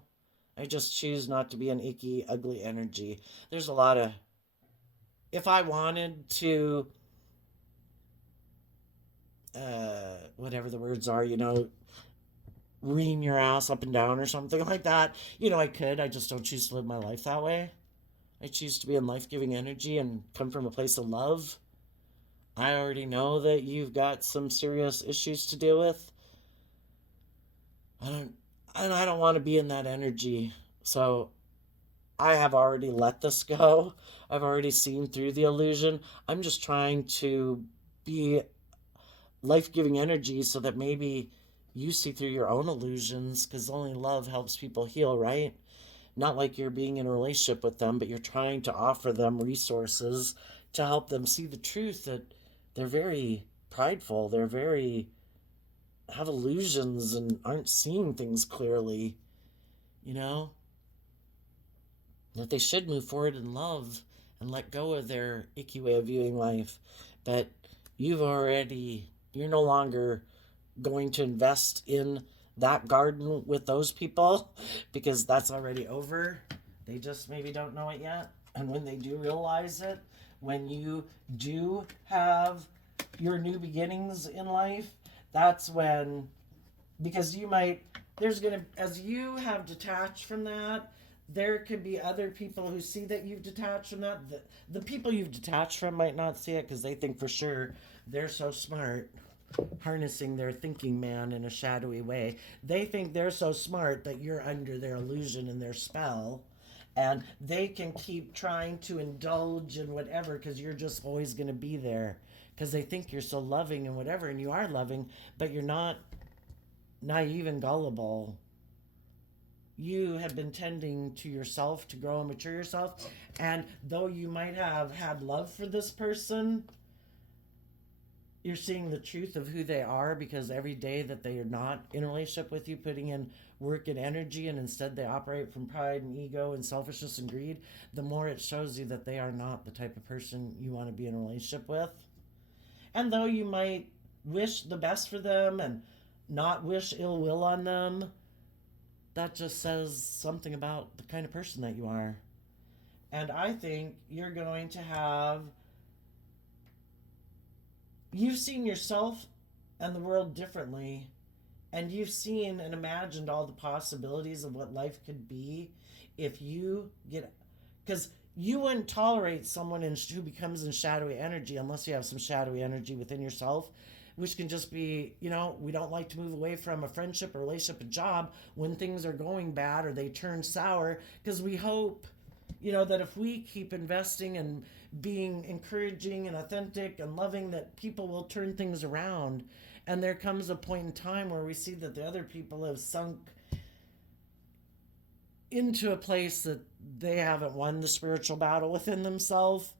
I just choose not to be an icky, ugly energy. There's a lot of, if I wanted to, whatever the words are, ream your ass up and down or something like that. I could. I just don't choose to live my life that way. I choose to be in life-giving energy and come from a place of love. I already know that you've got some serious issues to deal with. I don't want to be in that energy. So I have already let this go. I've already seen through the illusion. I'm just trying to be life-giving energy so that maybe you see through your own illusions, because only love helps people heal, right? Not like you're being in a relationship with them, but you're trying to offer them resources to help them see the truth that they're very prideful. They're very have illusions and aren't seeing things clearly, you know? That they should move forward in love and let go of their icky way of viewing life. But you're no longer going to invest in that garden with those people because that's already over. They just maybe don't know it yet. And when they do realize it, when you do have your new beginnings in life, that's when, because you might, there's going to, as you have detached from that, there could be other people who see that you've detached from that. The people you've detached from might not see it because they think for sure they're so smart, harnessing their thinking man in a shadowy way. They think they're so smart that you're under their illusion and their spell. And they can keep trying to indulge in whatever because you're just always going to be there because they think you're so loving and whatever. And you are loving, but you're not naive and gullible. You have been tending to yourself to grow and mature yourself. And though you might have had love for this person, you're seeing the truth of who they are because every day that they are not in a relationship with you, putting in work and energy, and instead they operate from pride and ego and selfishness and greed, the more it shows you that they are not the type of person you want to be in a relationship with. And though you might wish the best for them and not wish ill will on them, that just says something about the kind of person that you are. And I think you're going to have, you've seen yourself and the world differently, and you've seen and imagined all the possibilities of what life could be if you get, because you wouldn't tolerate someone who becomes in shadowy energy unless you have some shadowy energy within yourself, which can just be, we don't like to move away from a friendship, a relationship, a job when things are going bad or they turn sour, because we hope, that if we keep investing and being encouraging and authentic and loving, that people will turn things around. And there comes a point in time where we see that the other people have sunk into a place that they haven't won the spiritual battle within themselves,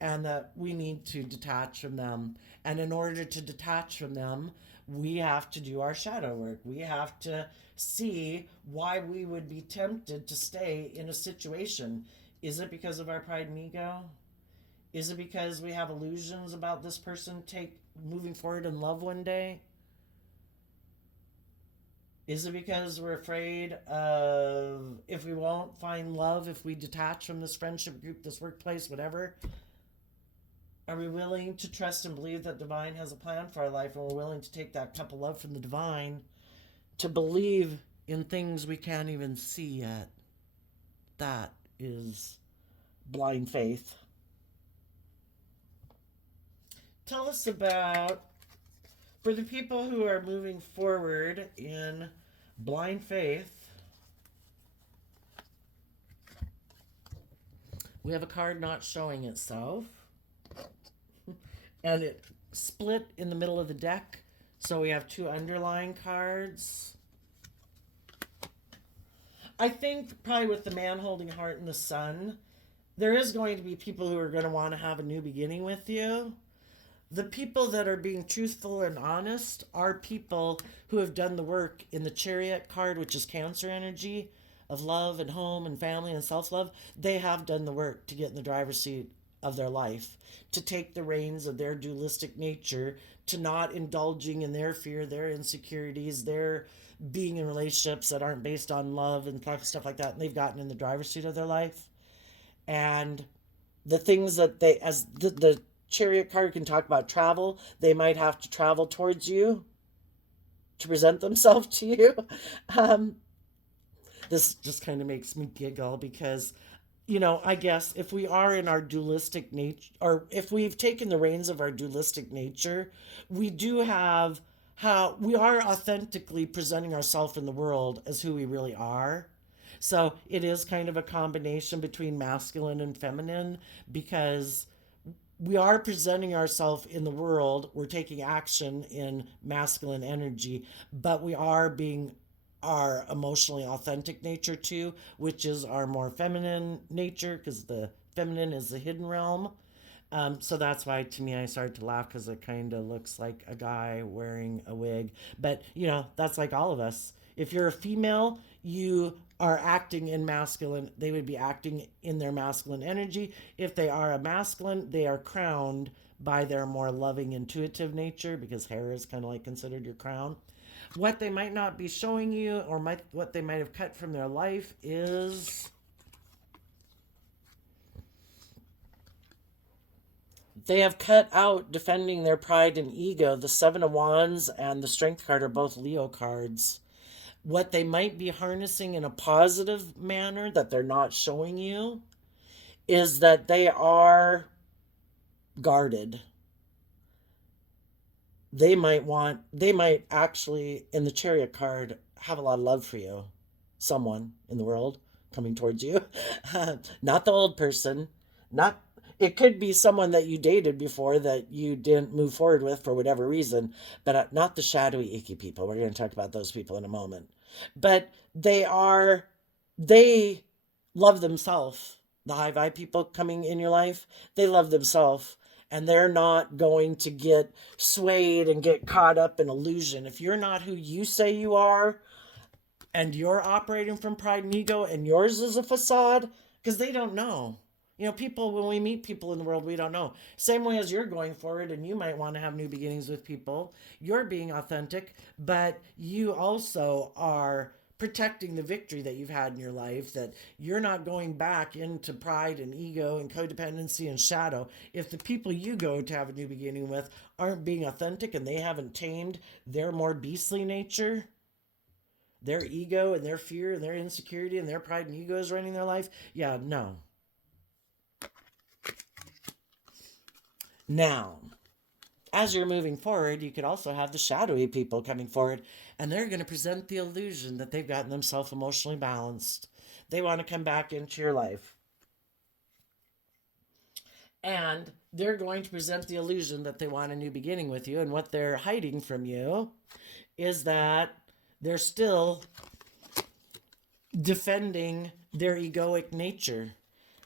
and that we need to detach from them. And in order to detach from them, we have to do our shadow work. We have to see why we would be tempted to stay in a situation. Is it because of our pride and ego? Is it because we have illusions about this person moving forward in love one day? Is it because we're afraid of if we won't find love, if we detach from this friendship group, this workplace, whatever? Are we willing to trust and believe that divine has a plan for our life, and we're willing to take that cup of love from the divine to believe in things we can't even see yet? That is blind faith. Tell us about, for the people who are moving forward in blind faith, we have a card not showing itself. And it split in the middle of the deck. So we have two underlying cards. I think probably with the man holding heart and the sun, there is going to be people who are going to want to have a new beginning with you. The people that are being truthful and honest are people who have done the work in the Chariot card, which is Cancer energy of love and home and family and self-love. They have done the work to get in the driver's seat of their life, to take the reins of their dualistic nature, to not indulging in their fear, their insecurities, their being in relationships that aren't based on love and stuff like that. And they've gotten in the driver's seat of their life. And the things that they, as the Chariot card can talk about travel, they might have to travel towards you to present themselves to you. This just kind of makes me giggle because, I guess if we are in our dualistic nature, or if we've taken the reins of our dualistic nature, we do have how we are authentically presenting ourselves in the world as who we really are. So it is kind of a combination between masculine and feminine because we are presenting ourselves in the world. We're taking action in masculine energy, but we are being our emotionally authentic nature too, which is our more feminine nature, because the feminine is the hidden realm. So that's why, to me, I started to laugh because it kind of looks like a guy wearing a wig. But, that's like all of us. If you're a female, you are acting in masculine, they would be acting in their masculine energy. If they are a masculine, they are crowned by their more loving, intuitive nature, because hair is kind of like considered your crown. What they might not be showing you, or what they might have cut from their life, is they have cut out defending their pride and ego. The Seven of Wands and the Strength card are both Leo cards. What they might be harnessing in a positive manner that they're not showing you is that they are guarded. They might actually, in the Chariot card, have a lot of love for you. Someone in the world coming towards you. Not the old person. Not It could be someone that you dated before that you didn't move forward with for whatever reason, but not the shadowy, icky people. We're going to talk about those people in a moment. But they love themselves. The high vibe people coming in your life, they love themselves, and they're not going to get swayed and get caught up in illusion. If you're not who you say you are, and you're operating from pride and ego, and yours is a facade, because they don't know. People, when we meet people in the world, we don't know. Same way as you're going forward, and you might want to have new beginnings with people. You're being authentic, but you also are protecting the victory that you've had in your life, that you're not going back into pride and ego and codependency and shadow. If the people you go to have a new beginning with aren't being authentic and they haven't tamed their more beastly nature, their ego and their fear and their insecurity and their pride and ego is running their life, yeah, no. Now, as you're moving forward, you could also have the shadowy people coming forward, and they're going to present the illusion that they've gotten themselves emotionally balanced. They want to come back into your life. And they're going to present the illusion that they want a new beginning with you, and what they're hiding from you is that they're still defending their egoic nature.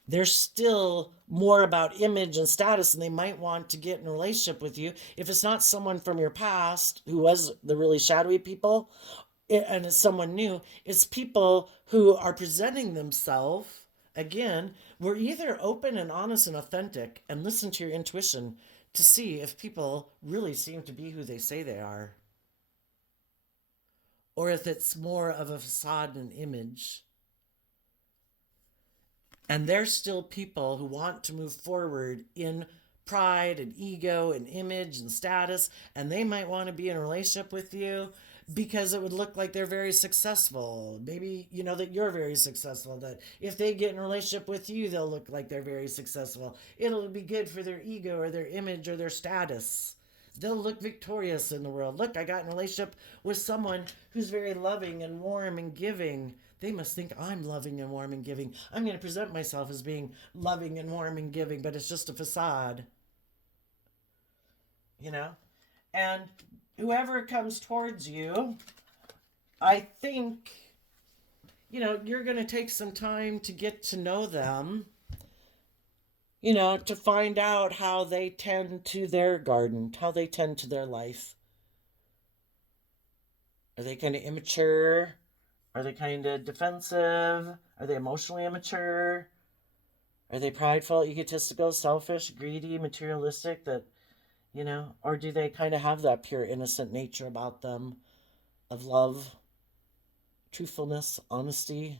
They're still more about image and status, and they might want to get in a relationship with you. If it's not someone from your past who was the really shadowy people, and it's someone new, it's people who are presenting themselves. Again, we're either open and honest and authentic and listen to your intuition to see if people really seem to be who they say they are, or if it's more of a facade and image. And there's still people who want to move forward in pride and ego and image and status, and they might want to be in a relationship with you because it would look like they're very successful. Maybe that you're very successful, that if they get in a relationship with you, they'll look like they're very successful. It'll be good for their ego or their image or their status. They'll look victorious in the world. Look, I got in a relationship with someone who's very loving and warm and giving. They must think I'm loving and warm and giving. I'm going to present myself as being loving and warm and giving, but it's just a facade. And whoever comes towards you, I think, you're going to take some time to get to know them, to find out how they tend to their garden, how they tend to their life. Are they kind of immature? Are they kind of defensive? Are they emotionally immature? Are they prideful, egotistical, selfish, greedy, materialistic, or do they kind of have that pure, innocent nature about them of love, truthfulness, honesty?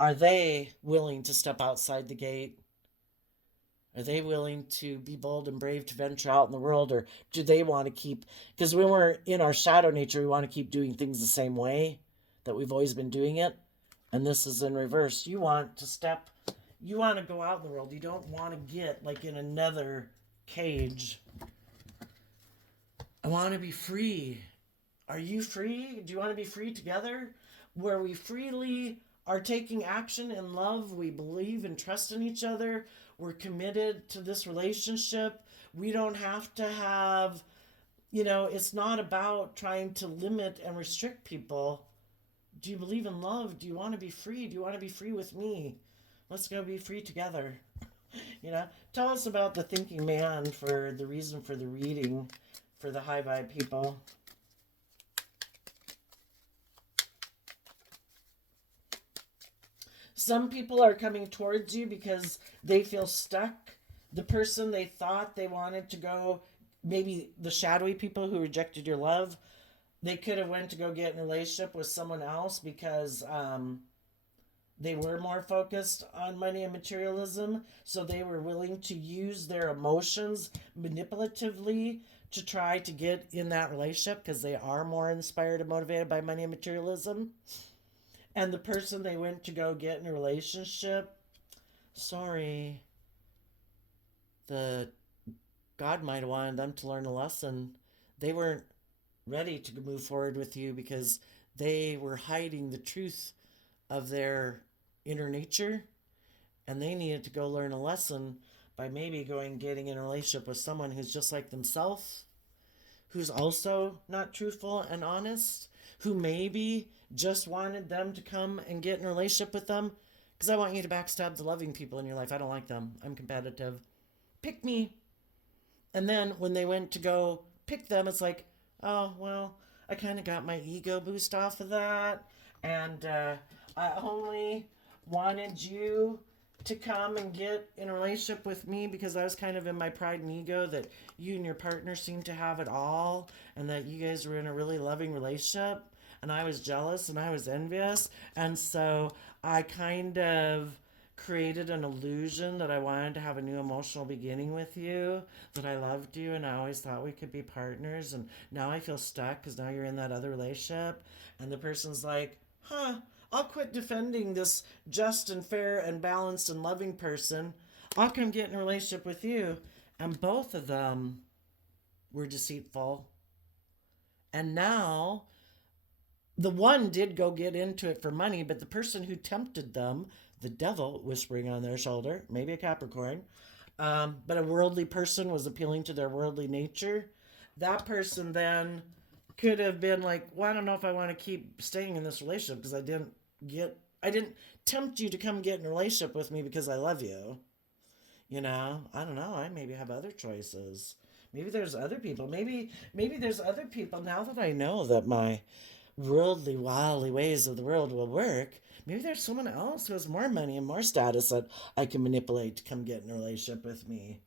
Are they willing to step outside the gate? Are they willing to be bold and brave to venture out in the world? Or do they want to keep, because when we're in our shadow nature, we want to keep doing things the same way that we've always been doing it. And this is in reverse. You want to go out in the world. You don't want to get like in another cage. I want to be free. Are you free? Do you want to be free together? Where we freely are taking action in love. We believe and trust in each other. We're committed to this relationship. We don't have to have, it's not about trying to limit and restrict people. Do you believe in love? Do you want to be free? Do you want to be free with me? Let's go be free together. Tell us about the thinking man for the reason for the reading for the high vibe people. Some people are coming towards you because they feel stuck. The person they thought they wanted to go, maybe the shadowy people who rejected your love, they could have went to go get in a relationship with someone else because they were more focused on money and materialism, so they were willing to use their emotions manipulatively to try to get in that relationship because they are more inspired and motivated by money and materialism. And the person they went to go get in a relationship, sorry, the God might have wanted them to learn a lesson. They weren't ready to move forward with you because they were hiding the truth of their inner nature, and they needed to go learn a lesson by maybe going getting in a relationship with someone who's just like themselves, who's also not truthful and honest, who maybe just wanted them to come and get in a relationship with them because I want you to backstab the loving people in your life. I don't like them. I'm competitive. Pick me. And then when they went to go pick them, it's like, oh, well, I kind of got my ego boost off of that. And I only wanted you to come and get in a relationship with me because I was kind of in my pride and ego that you and your partner seemed to have it all and that you guys were in a really loving relationship. And I was jealous and I was envious. And so I kind of created an illusion that I wanted to have a new emotional beginning with you, that I loved you and I always thought we could be partners. And now I feel stuck because now you're in that other relationship. And the person's like, huh, I'll quit defending this just and fair and balanced and loving person. I'll come get in a relationship with you. And both of them were deceitful. And now the one did go get into it for money, but the person who tempted them, the devil whispering on their shoulder, maybe a Capricorn, but a worldly person was appealing to their worldly nature. That person then could have been like, well, I don't know if I want to keep staying in this relationship because I didn't tempt you to come get in a relationship with me because I love you. You know, I don't know. I maybe have other choices. Maybe there's other people. Maybe there's other people now that I know that my worldly, wildly ways of the world will work. Maybe there's someone else who has more money and more status that I can manipulate to come get in a relationship with me.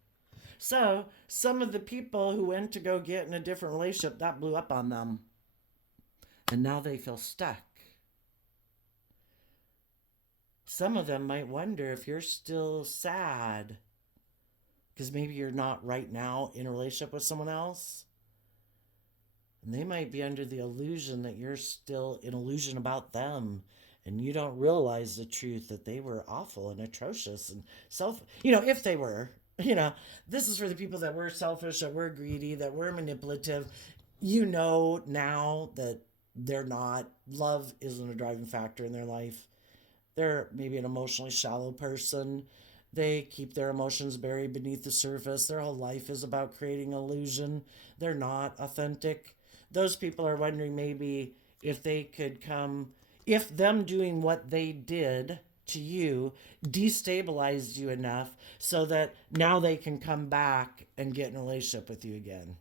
So, some of the people who went to go get in a different relationship, that blew up on them. And now they feel stuck. Some of them might wonder if you're still sad because maybe you're not right now in a relationship with someone else. And they might be under the illusion that you're still an illusion about them. And you don't realize the truth that they were awful and atrocious and if they were, this is for the people that were selfish, that were greedy, that were manipulative. You know now that they're not. Love isn't a driving factor in their life. They're maybe an emotionally shallow person. They keep their emotions buried beneath the surface. Their whole life is about creating illusion. They're not authentic. Those people are wondering maybe if they could come, if them doing what they did to you destabilized you enough so that now they can come back and get in a relationship with you again.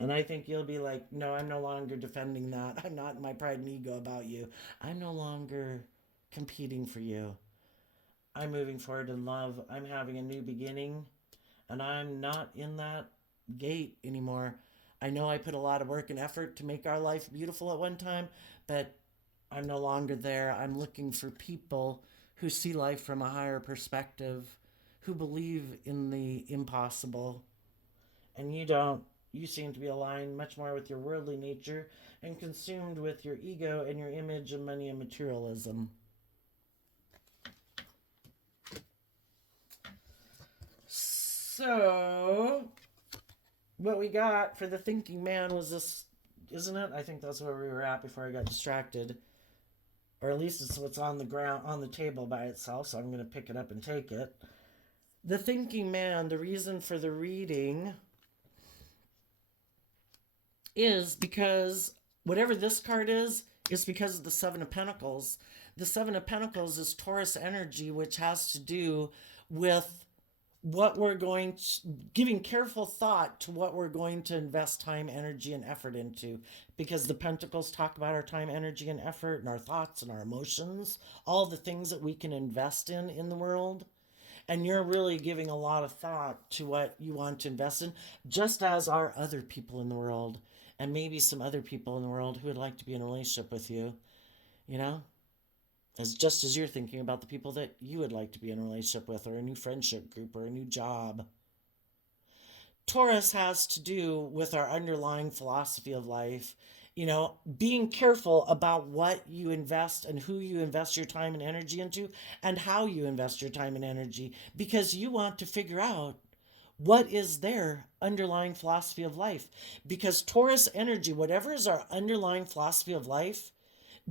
And I think you'll be like, no, I'm no longer defending that. I'm not in my pride and ego about you. I'm no longer competing for you. I'm moving forward in love. I'm having a new beginning. And I'm not in that gate anymore. I know I put a lot of work and effort to make our life beautiful at one time, but I'm no longer there. I'm looking for people who see life from a higher perspective, who believe in the impossible. And you don't. You seem to be aligned much more with your worldly nature and consumed with your ego and your image and money and materialism. So, what we got for the thinking man was this, isn't it? I think that's where we were at before I got distracted. Or at least it's what's on the ground, on the table by itself, so I'm going to pick it up and take it. The thinking man, the reason for the reading is because whatever this card is because of the Seven of Pentacles. The Seven of Pentacles is Taurus energy, which has to do with what we're going to, giving careful thought to what we're going to invest time, energy, and effort into. Because the Pentacles talk about our time, energy, and effort, and our thoughts and our emotions, all the things that we can invest in the world. And you're really giving a lot of thought to what you want to invest in, just as are other people in the world, and maybe some other people in the world who would like to be in a relationship with you, you know? As just as you're thinking about the people that you would like to be in a relationship with, or a new friendship group, or a new job. Taurus has to do with our underlying philosophy of life. Being careful about what you invest and who you invest your time and energy into, and how you invest your time and energy, because you want to figure out what is their underlying philosophy of life. Because Taurus energy, whatever is our underlying philosophy of life,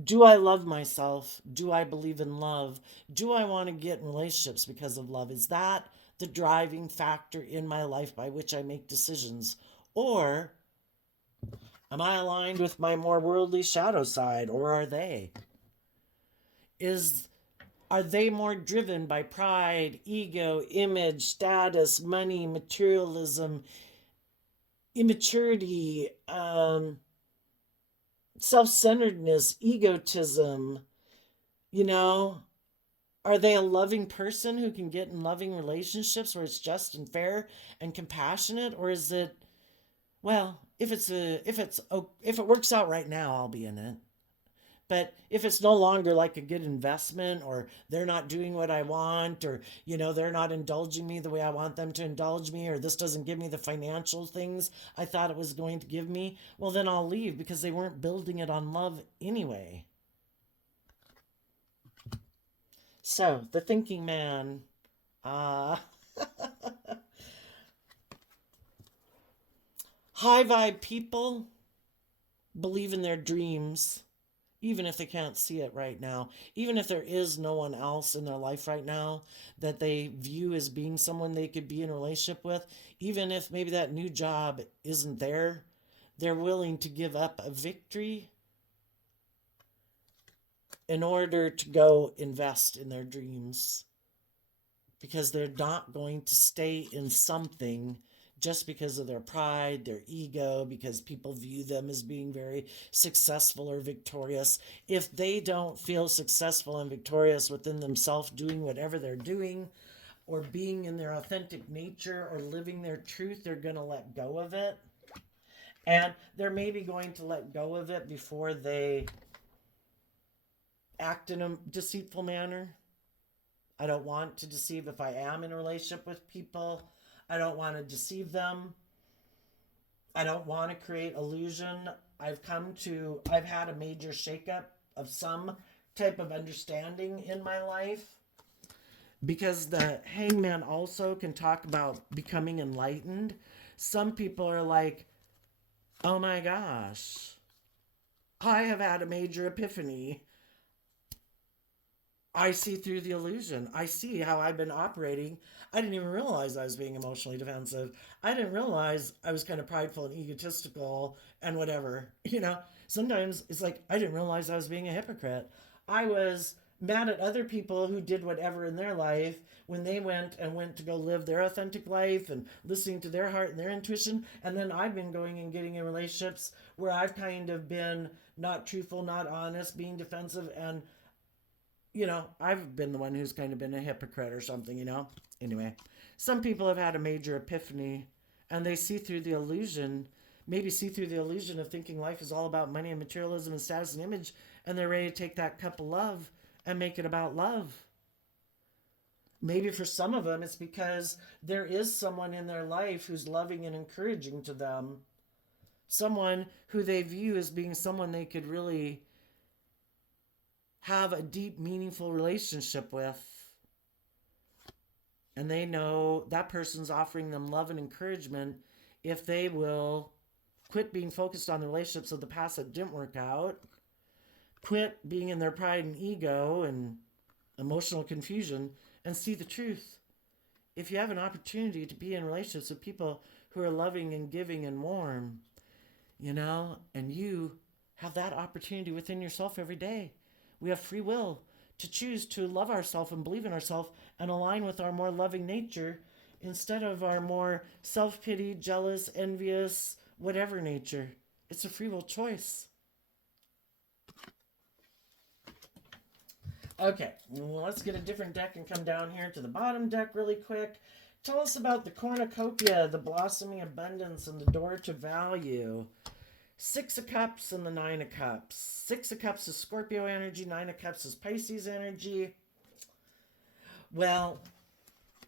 do I love myself? Do I believe in love? Do I want to get in relationships because of love? Is that the driving factor in my life by which I make decisions? Or am I aligned with my more worldly shadow side? Or are they? Are they more driven by pride, ego, image, status, money, materialism, immaturity, self-centeredness, egotism? You know, Are they a loving person who can get in loving relationships where it's just and fair and compassionate? Or is it, well, if it works out right now, I'll be in it. But if it's no longer like a good investment, or they're not doing what I want, or they're not indulging me the way I want them to indulge me, or this doesn't give me the financial things I thought it was going to give me, well, then I'll leave, because they weren't building it on love anyway. So, the thinking man. Uh, High vibe people believe in their dreams, even if they can't see it right now, even if there is no one else in their life right now that they view as being someone they could be in a relationship with, even if maybe that new job isn't there, they're willing to give up a victory in order to go invest in their dreams, because they're not going to stay in something just because of their pride, their ego, because people view them as being very successful or victorious. If they don't feel successful and victorious within themselves, doing whatever they're doing, or being in their authentic nature, or living their truth, they're going to let go of it. And they're maybe going to let go of it before they act in a deceitful manner. I don't want to deceive if I am in a relationship with people. I don't want to deceive them. I don't want to create illusion. I've had a major shakeup of some type of understanding in my life, because the hangman also can talk about becoming enlightened. Some people are like, oh my gosh, I have had a major epiphany. I see through the illusion. I see how I've been operating. I didn't even realize I was being emotionally defensive. I didn't realize I was kind of prideful and egotistical and whatever. Sometimes it's like I didn't realize I was being a hypocrite. I was mad at other people who did whatever in their life when they went to go live their authentic life and listening to their heart and their intuition. And then I've been going and getting in relationships where I've kind of been not truthful, not honest, being defensive, and I've been the one who's kind of been a hypocrite or something. Anyway, some people have had a major epiphany, and they see through the illusion, maybe see through the illusion of thinking life is all about money and materialism and status and image, and they're ready to take that cup of love and make it about love. Maybe for some of them, it's because there is someone in their life who's loving and encouraging to them. Someone who they view as being someone they could really have a deep, meaningful relationship with. And they know that person's offering them love and encouragement if they will quit being focused on the relationships of the past that didn't work out, quit being in their pride and ego and emotional confusion, and see the truth. If you have an opportunity to be in relationships with people who are loving and giving and warm, and you have that opportunity within yourself every day. We have free will to choose to love ourselves and believe in ourselves and align with our more loving nature. instead of our more self-pity, jealous, envious, whatever nature. It's a free will choice. Okay, well, let's get a different deck and come down here to the bottom deck really quick. Tell us about the cornucopia, the blossoming abundance, and the door to value. Six of Cups and the Nine of Cups. Six of Cups is Scorpio energy. Nine of Cups is Pisces energy. Well,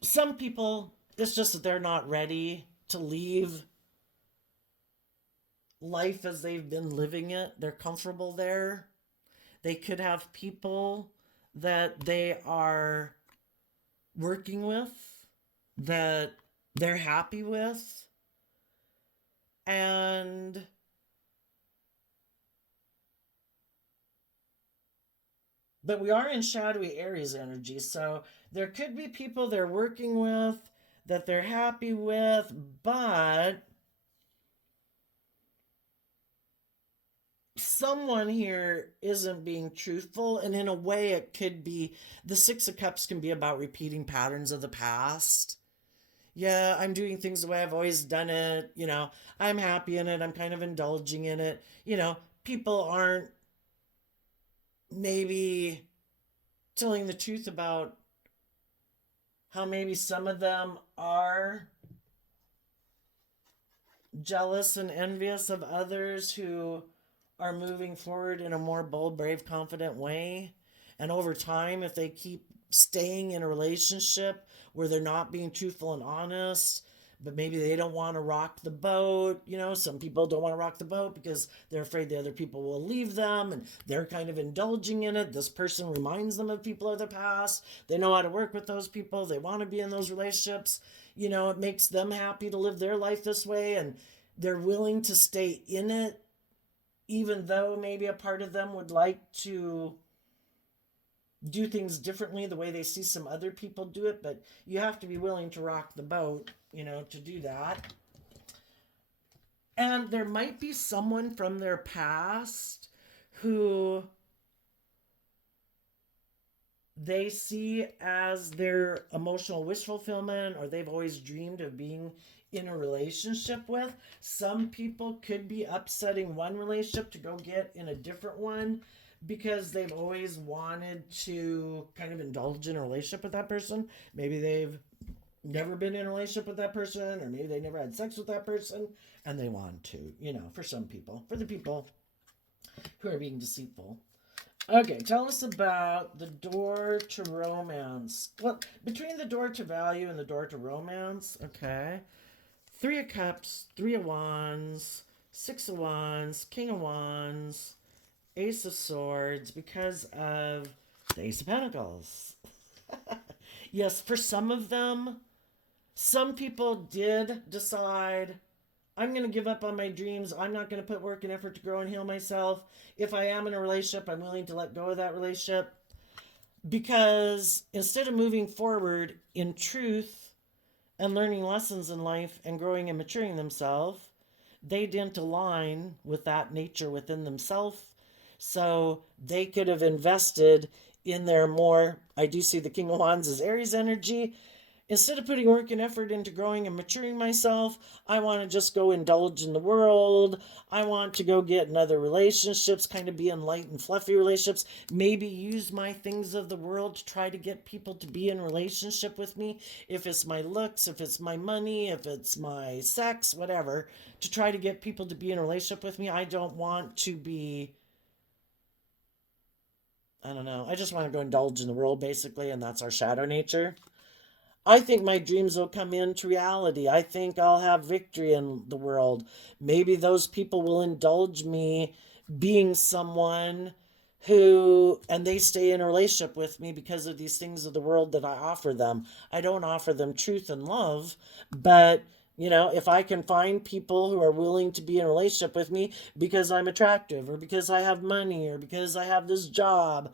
some people, it's just that they're not ready to leave life as they've been living it. They're comfortable there. They could have people that they are working with, that they're happy with, and but we are in shadowy Aries energy, so there could be people they're working with that they're happy with, but someone here isn't being truthful, and in a way it could be the Six of Cups can be about repeating patterns of the past. Yeah, I'm doing things the way I've always done it. I'm happy in it. I'm kind of indulging in it. People aren't maybe telling the truth about how maybe some of them are jealous and envious of others who are moving forward in a more bold, brave, confident way. And over time, if they keep staying in a relationship where they're not being truthful and honest, but maybe they don't want to rock the boat. Some people don't want to rock the boat because they're afraid the other people will leave them, and they're kind of indulging in it. This person reminds them of people of the past. They know how to work with those people. They want to be in those relationships. It makes them happy to live their life this way, and they're willing to stay in it, even though maybe a part of them would like to do things differently the way they see some other people do it. But you have to be willing to rock the boat, to do that. And there might be someone from their past who they see as their emotional wish fulfillment, or they've always dreamed of being in a relationship with. Some people could be upsetting one relationship to go get in a different one because they've always wanted to kind of indulge in a relationship with that person. Maybe they've never been in a relationship with that person, or maybe they never had sex with that person and they want to, for some people, for the people who are being deceitful. Okay, tell us about the door to romance. Well, between the door to value and the door to romance, okay. Three of Cups, Three of Wands, Six of Wands, King of Wands, Ace of Swords, because of the Ace of Pentacles. Yes, for some of them, some people did decide, I'm going to give up on my dreams. I'm not going to put work and effort to grow and heal myself. If I am in a relationship, I'm willing to let go of that relationship. Because instead of moving forward in truth and learning lessons in life and growing and maturing themselves, they didn't align with that nature within themselves. So they could have invested in their more, I do see the King of Wands as Aries energy. Instead of putting work and effort into growing and maturing myself, I want to just go indulge in the world. I want to go get in other relationships, kind of be in light and fluffy relationships. Maybe use my things of the world to try to get people to be in relationship with me. If it's my looks, if it's my money, if it's my sex, whatever, to try to get people to be in a relationship with me. I don't want to be, I don't know. I just want to go indulge in the world, basically, and that's our shadow nature. I think my dreams will come into reality. I think I'll have victory in the world. Maybe those people will indulge me being someone who, and they stay in a relationship with me because of these things of the world that I offer them. I don't offer them truth and love, but if I can find people who are willing to be in a relationship with me because I'm attractive, or because I have money, or because I have this job,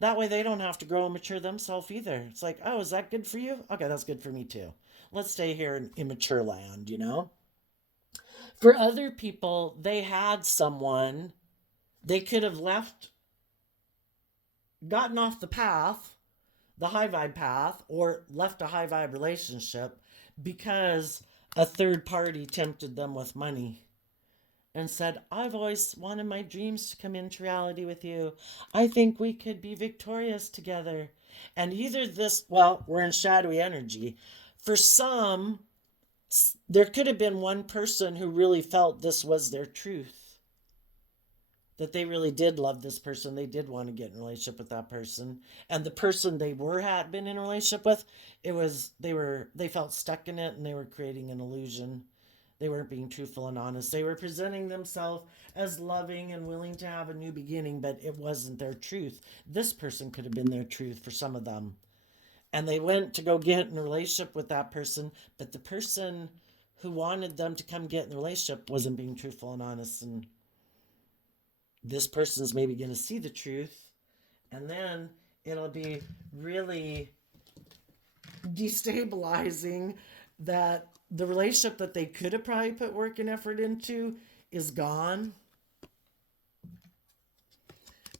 that way they don't have to grow and mature themselves either. It's like, oh, is that good for you? Okay, that's good for me too. Let's stay here in immature land. For other people, they had someone, they could have left, gotten off the path. the high vibe path or left a high vibe relationship because a third party tempted them with money and said, I've always wanted my dreams to come into reality with you. I think we could be victorious together. And either this, well, we're in shadowy energy. For some, there could have been one person who really felt this was their truth, that they really did love this person. They did want to get in a relationship with that person. And the person they had been in a relationship with, they felt stuck in it and they were creating an illusion. They weren't being truthful and honest. They were presenting themselves as loving and willing to have a new beginning, but it wasn't their truth. This person could have been their truth for some of them. And they went to go get in a relationship with that person, but the person who wanted them to come get in the relationship wasn't being truthful and honest. And this person's maybe going to see the truth, and then it'll be really destabilizing that the relationship that they could have probably put work and effort into is gone.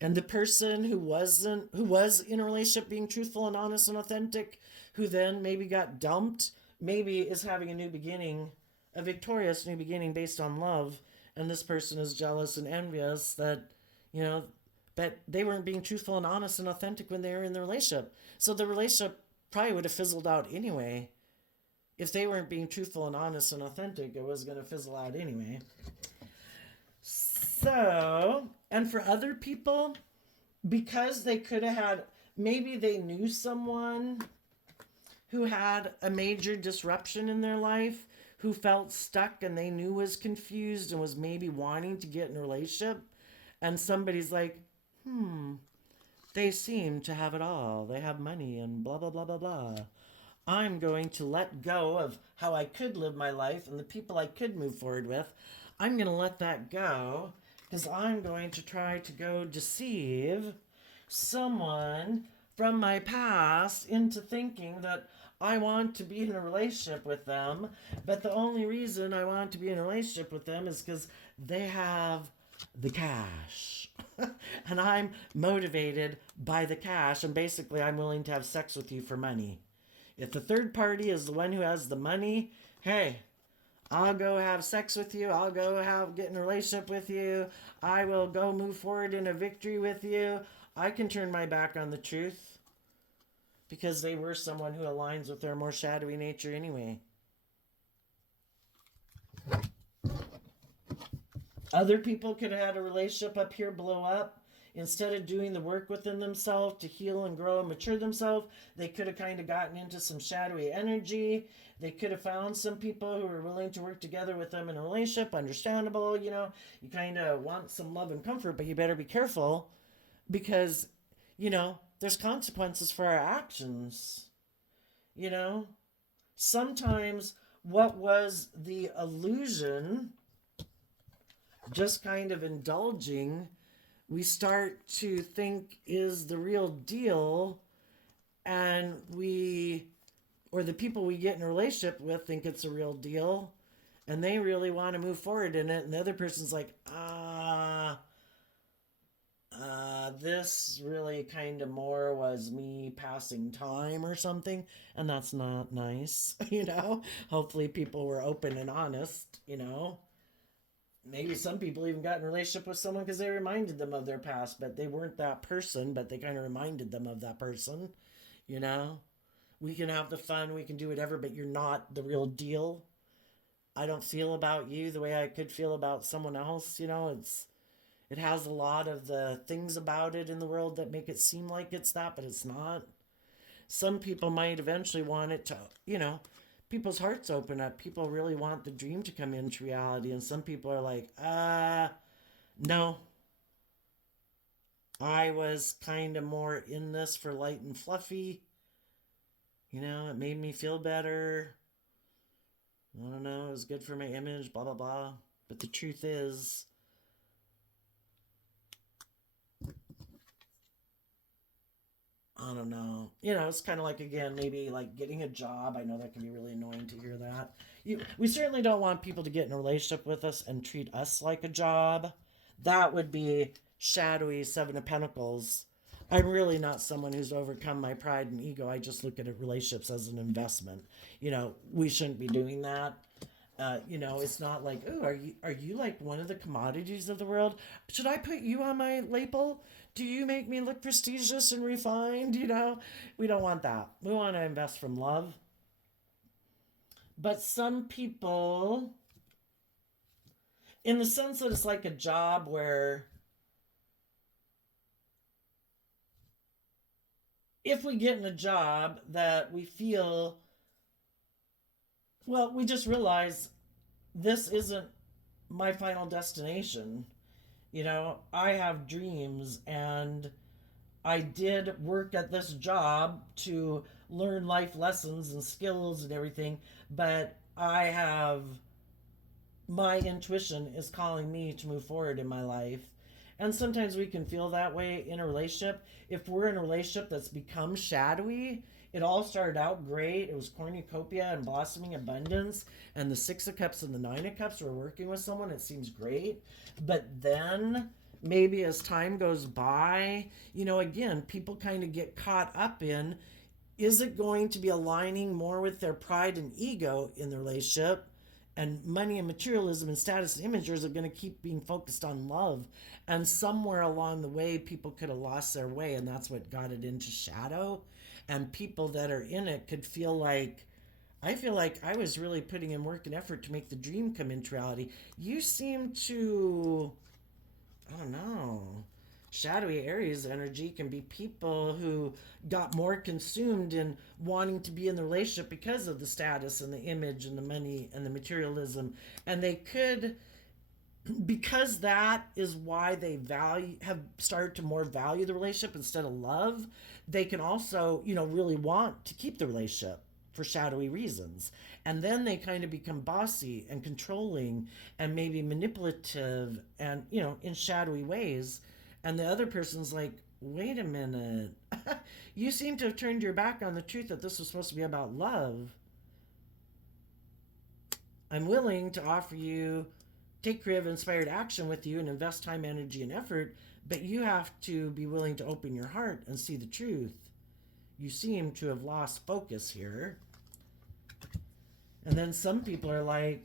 And the person who was in a relationship being truthful and honest and authentic, who then maybe got dumped, maybe is having a new beginning, a victorious new beginning based on love. And this person is jealous and envious that, that they weren't being truthful and honest and authentic when they were in the relationship. So the relationship probably would have fizzled out anyway. If they weren't being truthful and honest and authentic, it was going to fizzle out anyway. So, and for other people, because they could have had, maybe they knew someone who had a major disruption in their life, who felt stuck and they knew was confused and was maybe wanting to get in a relationship. And somebody's like, they seem to have it all. They have money and blah, blah, blah, blah, blah. I'm going to let go of how I could live my life and the people I could move forward with. I'm going to let that go because I'm going to try to go deceive someone from my past into thinking that I want to be in a relationship with them. But the only reason I want to be in a relationship with them is because they have the cash. And I'm motivated by the cash. And basically, I'm willing to have sex with you for money. If the third party is the one who has the money, hey, I'll go have sex with you. I'll go get in a relationship with you. I will go move forward in a victory with you. I can turn my back on the truth because they were someone who aligns with their more shadowy nature anyway. Other people could have had a relationship up here blow up. Instead of doing the work within themselves to heal and grow and mature themselves, they could have kind of gotten into some shadowy energy. They could have found some people who were willing to work together with them in a relationship. Understandable, you kind of want some love and comfort, but you better be careful because, there's consequences for our actions. Sometimes what was the illusion, just kind of indulging, we start to think is the real deal, and the people we get in a relationship with think it's a real deal, and they really want to move forward in it, and the other person's like, this really kind of more was me passing time or something, and that's not nice, Hopefully people were open and honest, Maybe some people even got in a relationship with someone because they reminded them of their past, but they weren't that person, but they kind of reminded them of that person, We can have the fun, we can do whatever, but you're not the real deal. I don't feel about you the way I could feel about someone else, it has a lot of the things about it in the world that make it seem like it's that, but it's not. Some people might eventually want it to, people's hearts open up. People really want the dream to come into reality. And some people are like, no. I was kind of more in this for light and fluffy. It made me feel better. I don't know. It was good for my image, blah, blah, blah. But the truth is, I don't know. It's kind of like, again, maybe like getting a job. I know that can be really annoying to hear that. We certainly don't want people to get in a relationship with us and treat us like a job. That would be shadowy Seven of Pentacles. I'm really not someone who's overcome my pride and ego. I just look at relationships as an investment. We shouldn't be doing that. It's not like, oh, are you like one of the commodities of the world? Should I put you on my label? Do you make me look prestigious and refined? We don't want that. We want to invest from love. But some people, in the sense that it's like a job where if we get in a job that we feel, well, we just realize this isn't my final destination. I have dreams, and I did work at this job to learn life lessons and skills and everything, but my intuition is calling me to move forward in my life. And sometimes we can feel that way in a relationship. If we're in a relationship that's become shadowy, it all started out great. It was cornucopia and blossoming abundance, and the Six of Cups and the Nine of Cups were working with someone. It seems great. But then maybe as time goes by, again, people kind of get caught up in, is it going to be aligning more with their pride and ego in the relationship? And money and materialism and status and imagers are going to keep being focused on love. And somewhere along the way, people could have lost their way, and that's what got it into shadow. And people that are in it could feel like, I feel like I was really putting in work and effort to make the dream come into reality. You seem to, I don't know, shadowy Aries energy can be people who got more consumed in wanting to be in the relationship because of the status and the image and the money and the materialism. And they could, because that is why they have started to more value the relationship instead of love, they can also, really want to keep the relationship for shadowy reasons. And then they kind of become bossy and controlling and maybe manipulative and, in shadowy ways. And the other person's like, wait a minute. You seem to have turned your back on the truth that this was supposed to be about love. I'm willing to offer you, take creative inspired action with you and invest time, energy, and effort, but you have to be willing to open your heart and see the truth. You seem to have lost focus here. And then some people are like,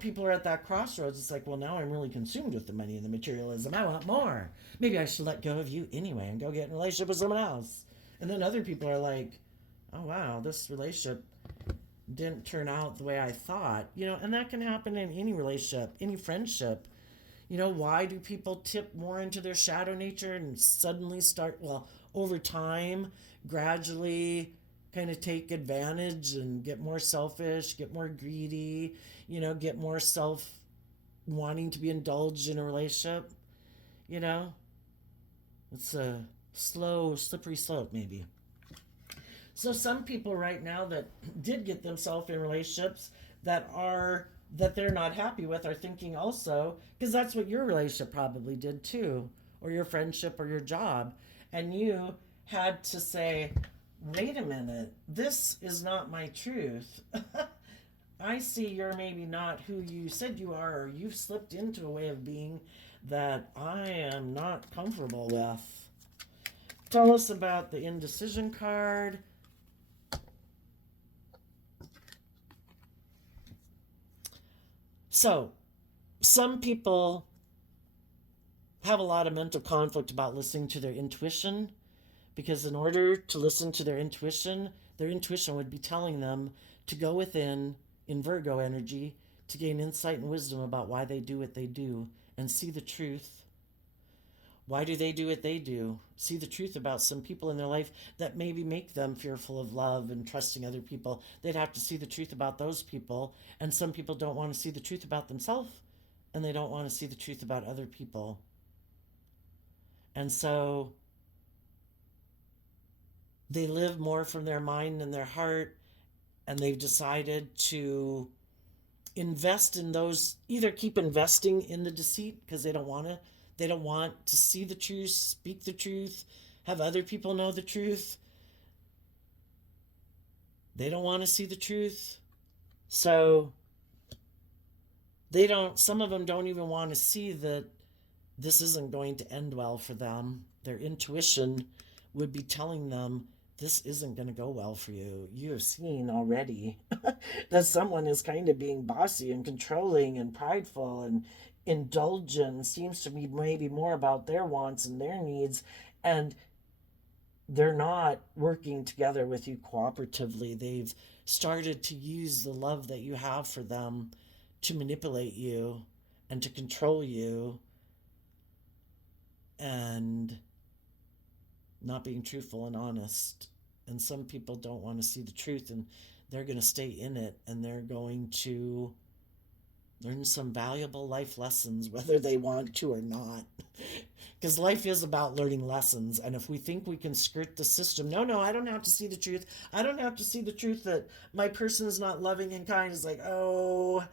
people are at that crossroads. It's like, well, now I'm really consumed with the money and the materialism. I want more. Maybe I should let go of you anyway and go get in a relationship with someone else. And then other people are like, oh, wow, this relationship didn't turn out the way I thought. And that can happen in any relationship, any friendship. Why do people tip more into their shadow nature and suddenly start, well, over time, gradually kind of take advantage and get more selfish, get more greedy, get more self wanting to be indulged in a relationship? It's a slow, slippery slope, maybe. So some people right now that did get themselves in relationships that they're not happy with are thinking also, because that's what your relationship probably did too, or your friendship or your job. And you had to say, wait a minute, this is not my truth. I see you're maybe not who you said you are, or you've slipped into a way of being that I am not comfortable with. Tell us about the indecision card. So, some people have a lot of mental conflict about listening to their intuition, because in order to listen to their intuition would be telling them to go within, in Virgo energy, to gain insight and wisdom about why they do what they do and see the truth. Why do they do what they do? See the truth about some people in their life that maybe make them fearful of love and trusting other people. They'd have to see the truth about those people. And some people don't want to see the truth about themselves, and they don't want to see the truth about other people. And so they live more from their mind and their heart, and they've decided to invest in those, either keep investing in the deceit because they don't want to see the truth, speak the truth, have other people know the truth. They don't want to see the truth. So some of them don't even want to see that this isn't going to end well for them. Their intuition would be telling them this isn't going to go well for you. You have seen already that someone is kind of being bossy and controlling and prideful and indulgent, seems to be maybe more about their wants and their needs, and they're not working together with you cooperatively. They've started to use the love that you have for them to manipulate you and to control you, and not being truthful and honest. And some people don't want to see the truth, and they're going to stay in it, and they're going to learn some valuable life lessons, whether they want to or not. Because life is about learning lessons. And if we think we can skirt the system, no, I don't have to see the truth. I don't have to see the truth that my person is not loving and kind. It's like, oh,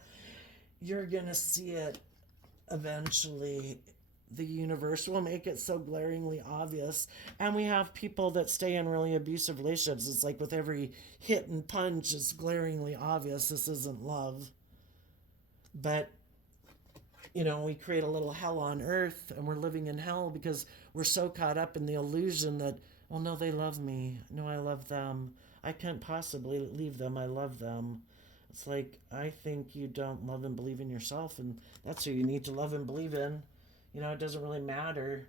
you're going to see it eventually. The universe will make it so glaringly obvious. And we have people that stay in really abusive relationships. It's like with every hit and punch, it's glaringly obvious this isn't love. But, we create a little hell on earth, and we're living in hell because we're so caught up in the illusion that, well, no, they love me. No, I love them. I can't possibly leave them. I love them. It's like, I think you don't love and believe in yourself, and that's who you need to love and believe in. It doesn't really matter.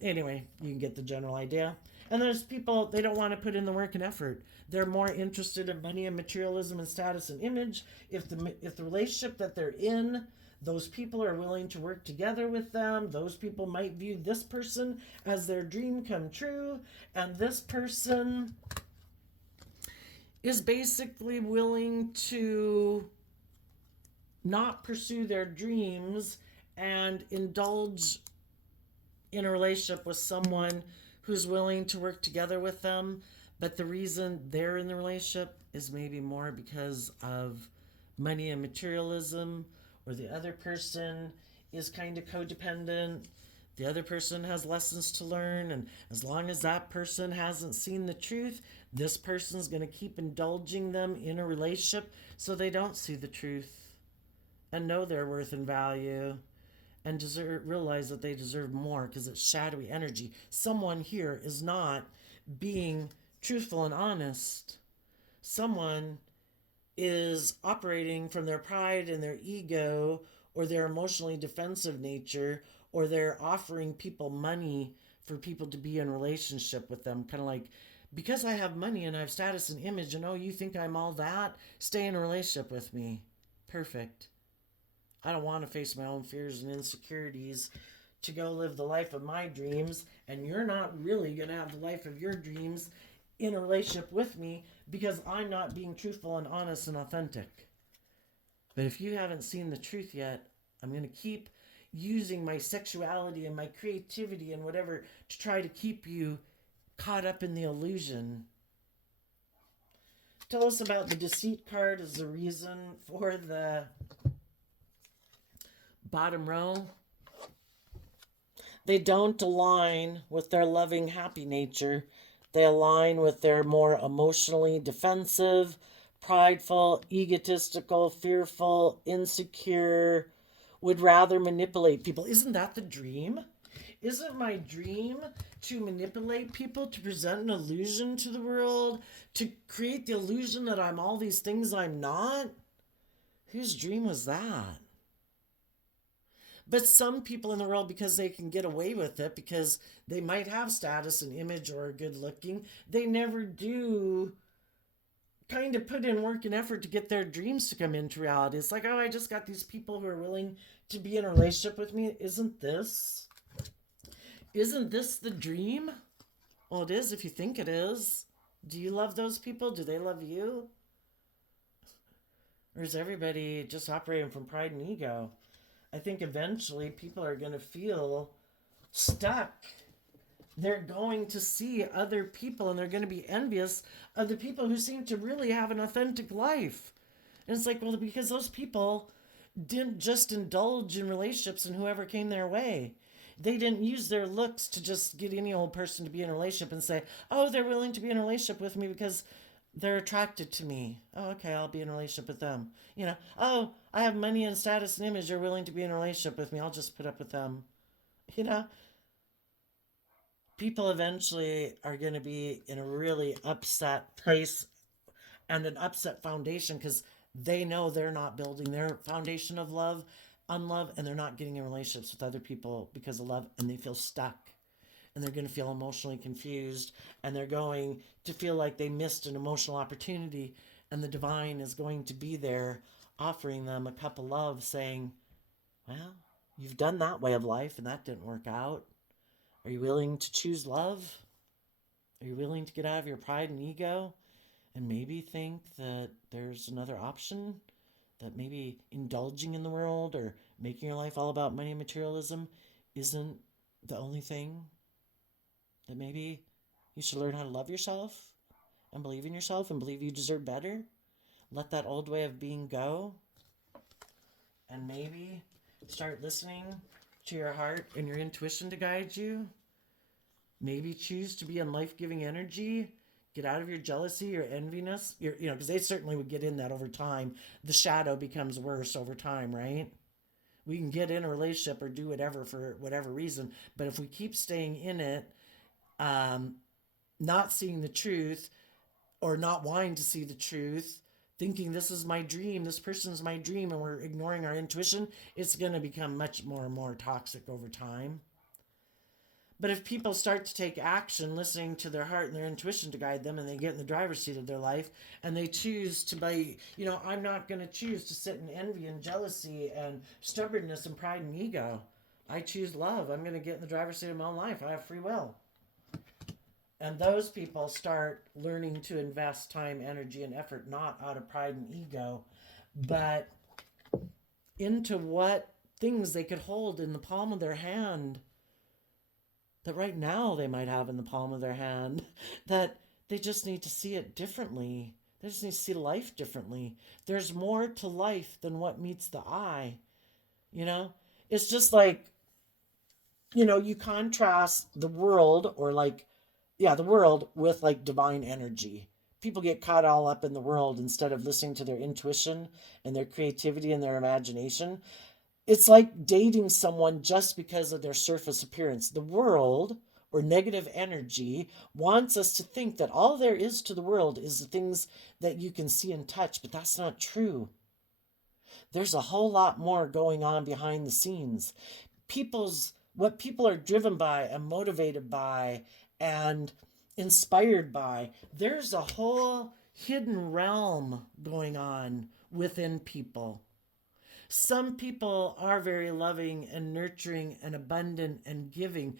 Anyway, you can get the general idea. And there's people, they don't want to put in the work and effort. They're more interested in money and materialism and status and image. If the relationship that they're in, those people are willing to work together with them, those people might view this person as their dream come true, and this person is basically willing to not pursue their dreams and indulge in a relationship with someone who's willing to work together with them. But the reason they're in the relationship is maybe more because of money and materialism, or the other person is kind of codependent. The other person has lessons to learn, and as long as that person hasn't seen the truth, this person's going to keep indulging them in a relationship so they don't see the truth and know their worth and value, and realize that they deserve more because it's shadowy energy. Someone here is not being truthful and honest. Someone is operating from their pride and their ego, or their emotionally defensive nature, or they're offering people money for people to be in relationship with them. Kind of like, because I have money and I have status and image, and oh, you think I'm all that? Stay in a relationship with me. Perfect. I don't want to face my own fears and insecurities to go live the life of my dreams, and you're not really going to have the life of your dreams in a relationship with me because I'm not being truthful and honest and authentic. But if you haven't seen the truth yet, I'm going to keep using my sexuality and my creativity and whatever to try to keep you caught up in the illusion. Tell us about the deceit card as the reason for the bottom row. They don't align with their loving, happy nature. They align with their more emotionally defensive, prideful, egotistical, fearful, insecure, would rather manipulate people. Isn't that the dream? Isn't my dream to manipulate people, to present an illusion to the world, to create the illusion that I'm all these things I'm not? Whose dream was that? But some people in the world, because they can get away with it, because they might have status and image or are good looking, they never do kind of put in work and effort to get their dreams to come into reality. It's like, oh, I just got these people who are willing to be in a relationship with me. Isn't this the dream? Well, it is if you think it is. Do you love those people? Do they love you? Or is everybody just operating from pride and ego? I think eventually people are going to feel stuck. They're going to see other people, and they're going to be envious of the people who seem to really have an authentic life. And it's like, well, because those people didn't just indulge in relationships and whoever came their way. They didn't use their looks to just get any old person to be in a relationship and say, oh, they're willing to be in a relationship with me because they're attracted to me. Oh, okay, I'll be in a relationship with them. Oh, I have money and status and image. They're willing to be in a relationship with me. I'll just put up with them. You know, people eventually are going to be in a really upset place and an upset foundation because they know they're not building their foundation of love on love, and they're not getting in relationships with other people because of love, and they feel stuck, and they're going to feel emotionally confused, and they're going to feel like they missed an emotional opportunity, and the divine is going to be there offering them a cup of love saying, well, you've done that way of life and that didn't work out. Are you willing to choose love? Are you willing to get out of your pride and ego and maybe think that there's another option, that maybe indulging in the world or making your life all about money and materialism isn't the only thing, that maybe you should learn how to love yourself and believe in yourself and believe you deserve better? Let that old way of being go and maybe start listening to your heart and your intuition to guide you. Maybe choose to be in life-giving energy. Get out of your jealousy, your enviness, because they certainly would get in that over time. The shadow becomes worse over time, right? We can get in a relationship or do whatever for whatever reason, but if we keep staying in it, um, not seeing the truth or not wanting to see the truth, thinking this is my dream, this person's my dream, and we're ignoring our intuition, it's going to become much more and more toxic over time. But if people start to take action, listening to their heart and their intuition to guide them, and they get in the driver's seat of their life, and they choose to be, I'm not going to choose to sit in envy and jealousy and stubbornness and pride and ego. I choose love. I'm going to get in the driver's seat of my own life. I have free will. And those people start learning to invest time, energy, and effort, not out of pride and ego, but into what things they could hold in the palm of their hand, that right now they might have in the palm of their hand, that they just need to see it differently. They just need to see life differently. There's more to life than what meets the eye. You know, it's just like, you contrast the world, or like, yeah, the world with like divine energy. People get caught all up in the world instead of listening to their intuition and their creativity and their imagination. It's like dating someone just because of their surface appearance. The world, or negative energy, wants us to think that all there is to the world is the things that you can see and touch, but that's not true. There's a whole lot more going on behind the scenes. What people are driven by and motivated by and inspired by, there's a whole hidden realm going on within people. Some people are very loving and nurturing and abundant and giving.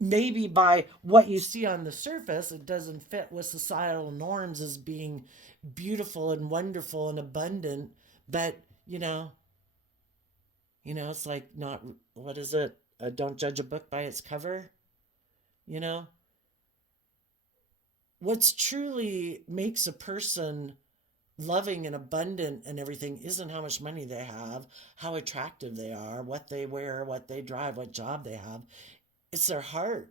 Maybe by what you see on the surface, it doesn't fit with societal norms as being beautiful and wonderful and abundant. But, it's like not, what is it? Don't judge a book by its cover. You know, what's truly makes a person loving and abundant and everything isn't how much money they have, how attractive they are, what they wear, what they drive, what job they have. It's their heart.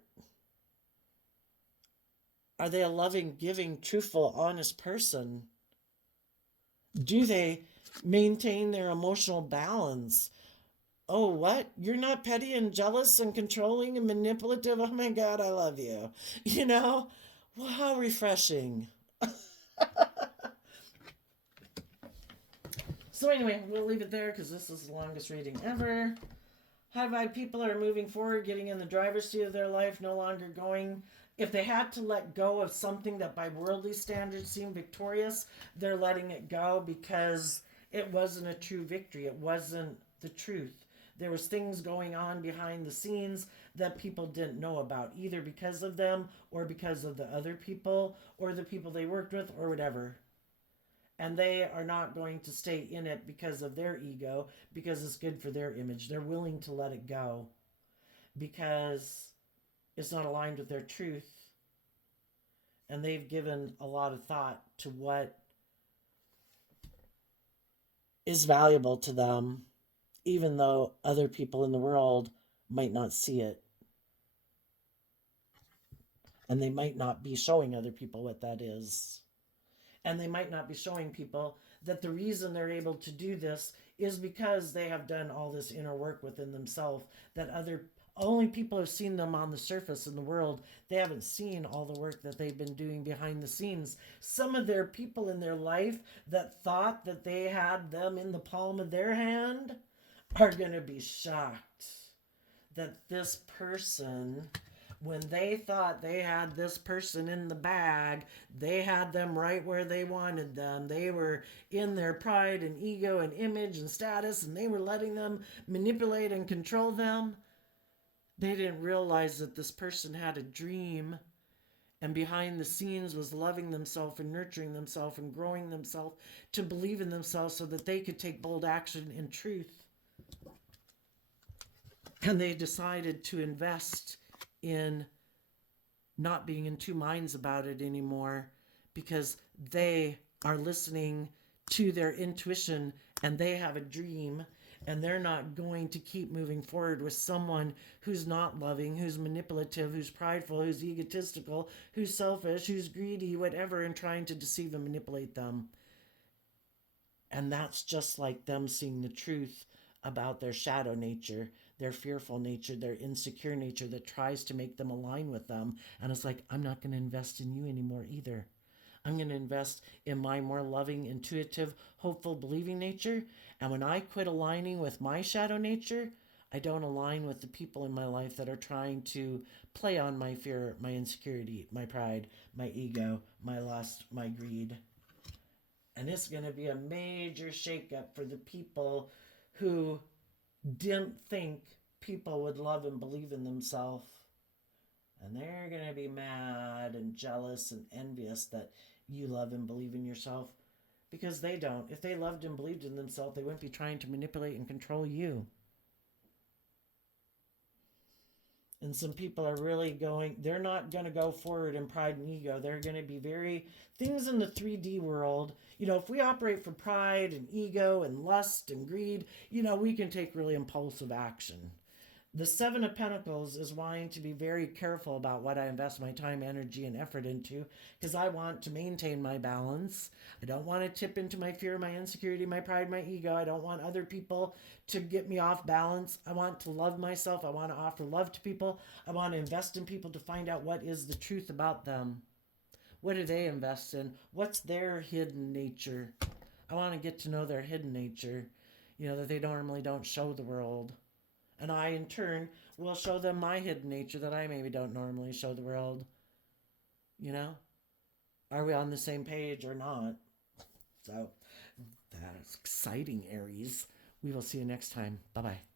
Are they a loving, giving, truthful, honest person? Do they maintain their emotional balance? Oh, what? You're not petty and jealous and controlling and manipulative? Oh my God, I love you. You know? Well, how refreshing. So, anyway, we'll leave it there because this is the longest reading ever. High vibe people are moving forward, getting in the driver's seat of their life, no longer going. If they had to let go of something that by worldly standards seemed victorious, they're letting it go because it wasn't a true victory. It wasn't the truth. There was things going on behind the scenes that people didn't know about, either because of them or because of the other people or the people they worked with or whatever. And they are not going to stay in it because of their ego, because it's good for their image. They're willing to let it go because it's not aligned with their truth. And they've given a lot of thought to what is valuable to them, even though other people in the world might not see it. And they might not be showing other people what that is. And they might not be showing people that the reason they're able to do this is because they have done all this inner work within themselves that other only people have seen them on the surface in the world. They haven't seen all the work that they've been doing behind the scenes. Some of their people in their life that thought that they had them in the palm of their hand are going to be shocked that this person, when they thought they had this person in the bag, they had them right where they wanted them. They were in their pride and ego and image and status, and they were letting them manipulate and control them. They didn't realize that this person had a dream, and behind the scenes was loving themselves and nurturing themselves and growing themselves to believe in themselves so that they could take bold action in truth. And they decided to invest in not being in two minds about it anymore, because they are listening to their intuition and they have a dream, and they're not going to keep moving forward with someone who's not loving, who's manipulative, who's prideful, who's egotistical, who's selfish, who's greedy, whatever, and trying to deceive and manipulate them. And that's just like them seeing the truth about their shadow nature, their fearful nature, their insecure nature that tries to make them align with them. And it's like, I'm not going to invest in you anymore either. I'm going to invest in my more loving, intuitive, hopeful, believing nature. And when I quit aligning with my shadow nature, I don't align with the people in my life that are trying to play on my fear, my insecurity, my pride, my ego, my lust, my greed. And it's going to be a major shakeup for the people who didn't think people would love and believe in themselves. And they're going to be mad and jealous and envious that you love and believe in yourself, because they don't. If they loved and believed in themselves, they wouldn't be trying to manipulate and control you. And some people are really they're not going to go forward in pride and ego. They're going to be very, things in the 3D world. If we operate for pride and ego and lust and greed, we can take really impulsive action. The Seven of Pentacles is wanting to be very careful about what I invest my time, energy, and effort into, because I want to maintain my balance. I don't want to tip into my fear, my insecurity, my pride, my ego. I don't want other people to get me off balance. I want to love myself. I want to offer love to people. I want to invest in people to find out what is the truth about them. What do they invest in? What's their hidden nature? I want to get to know their hidden nature, that they normally don't show the world. And I, in turn, will show them my hidden nature that I maybe don't normally show the world. Are we on the same page or not? So, that's exciting, Aries. We will see you next time. Bye-bye.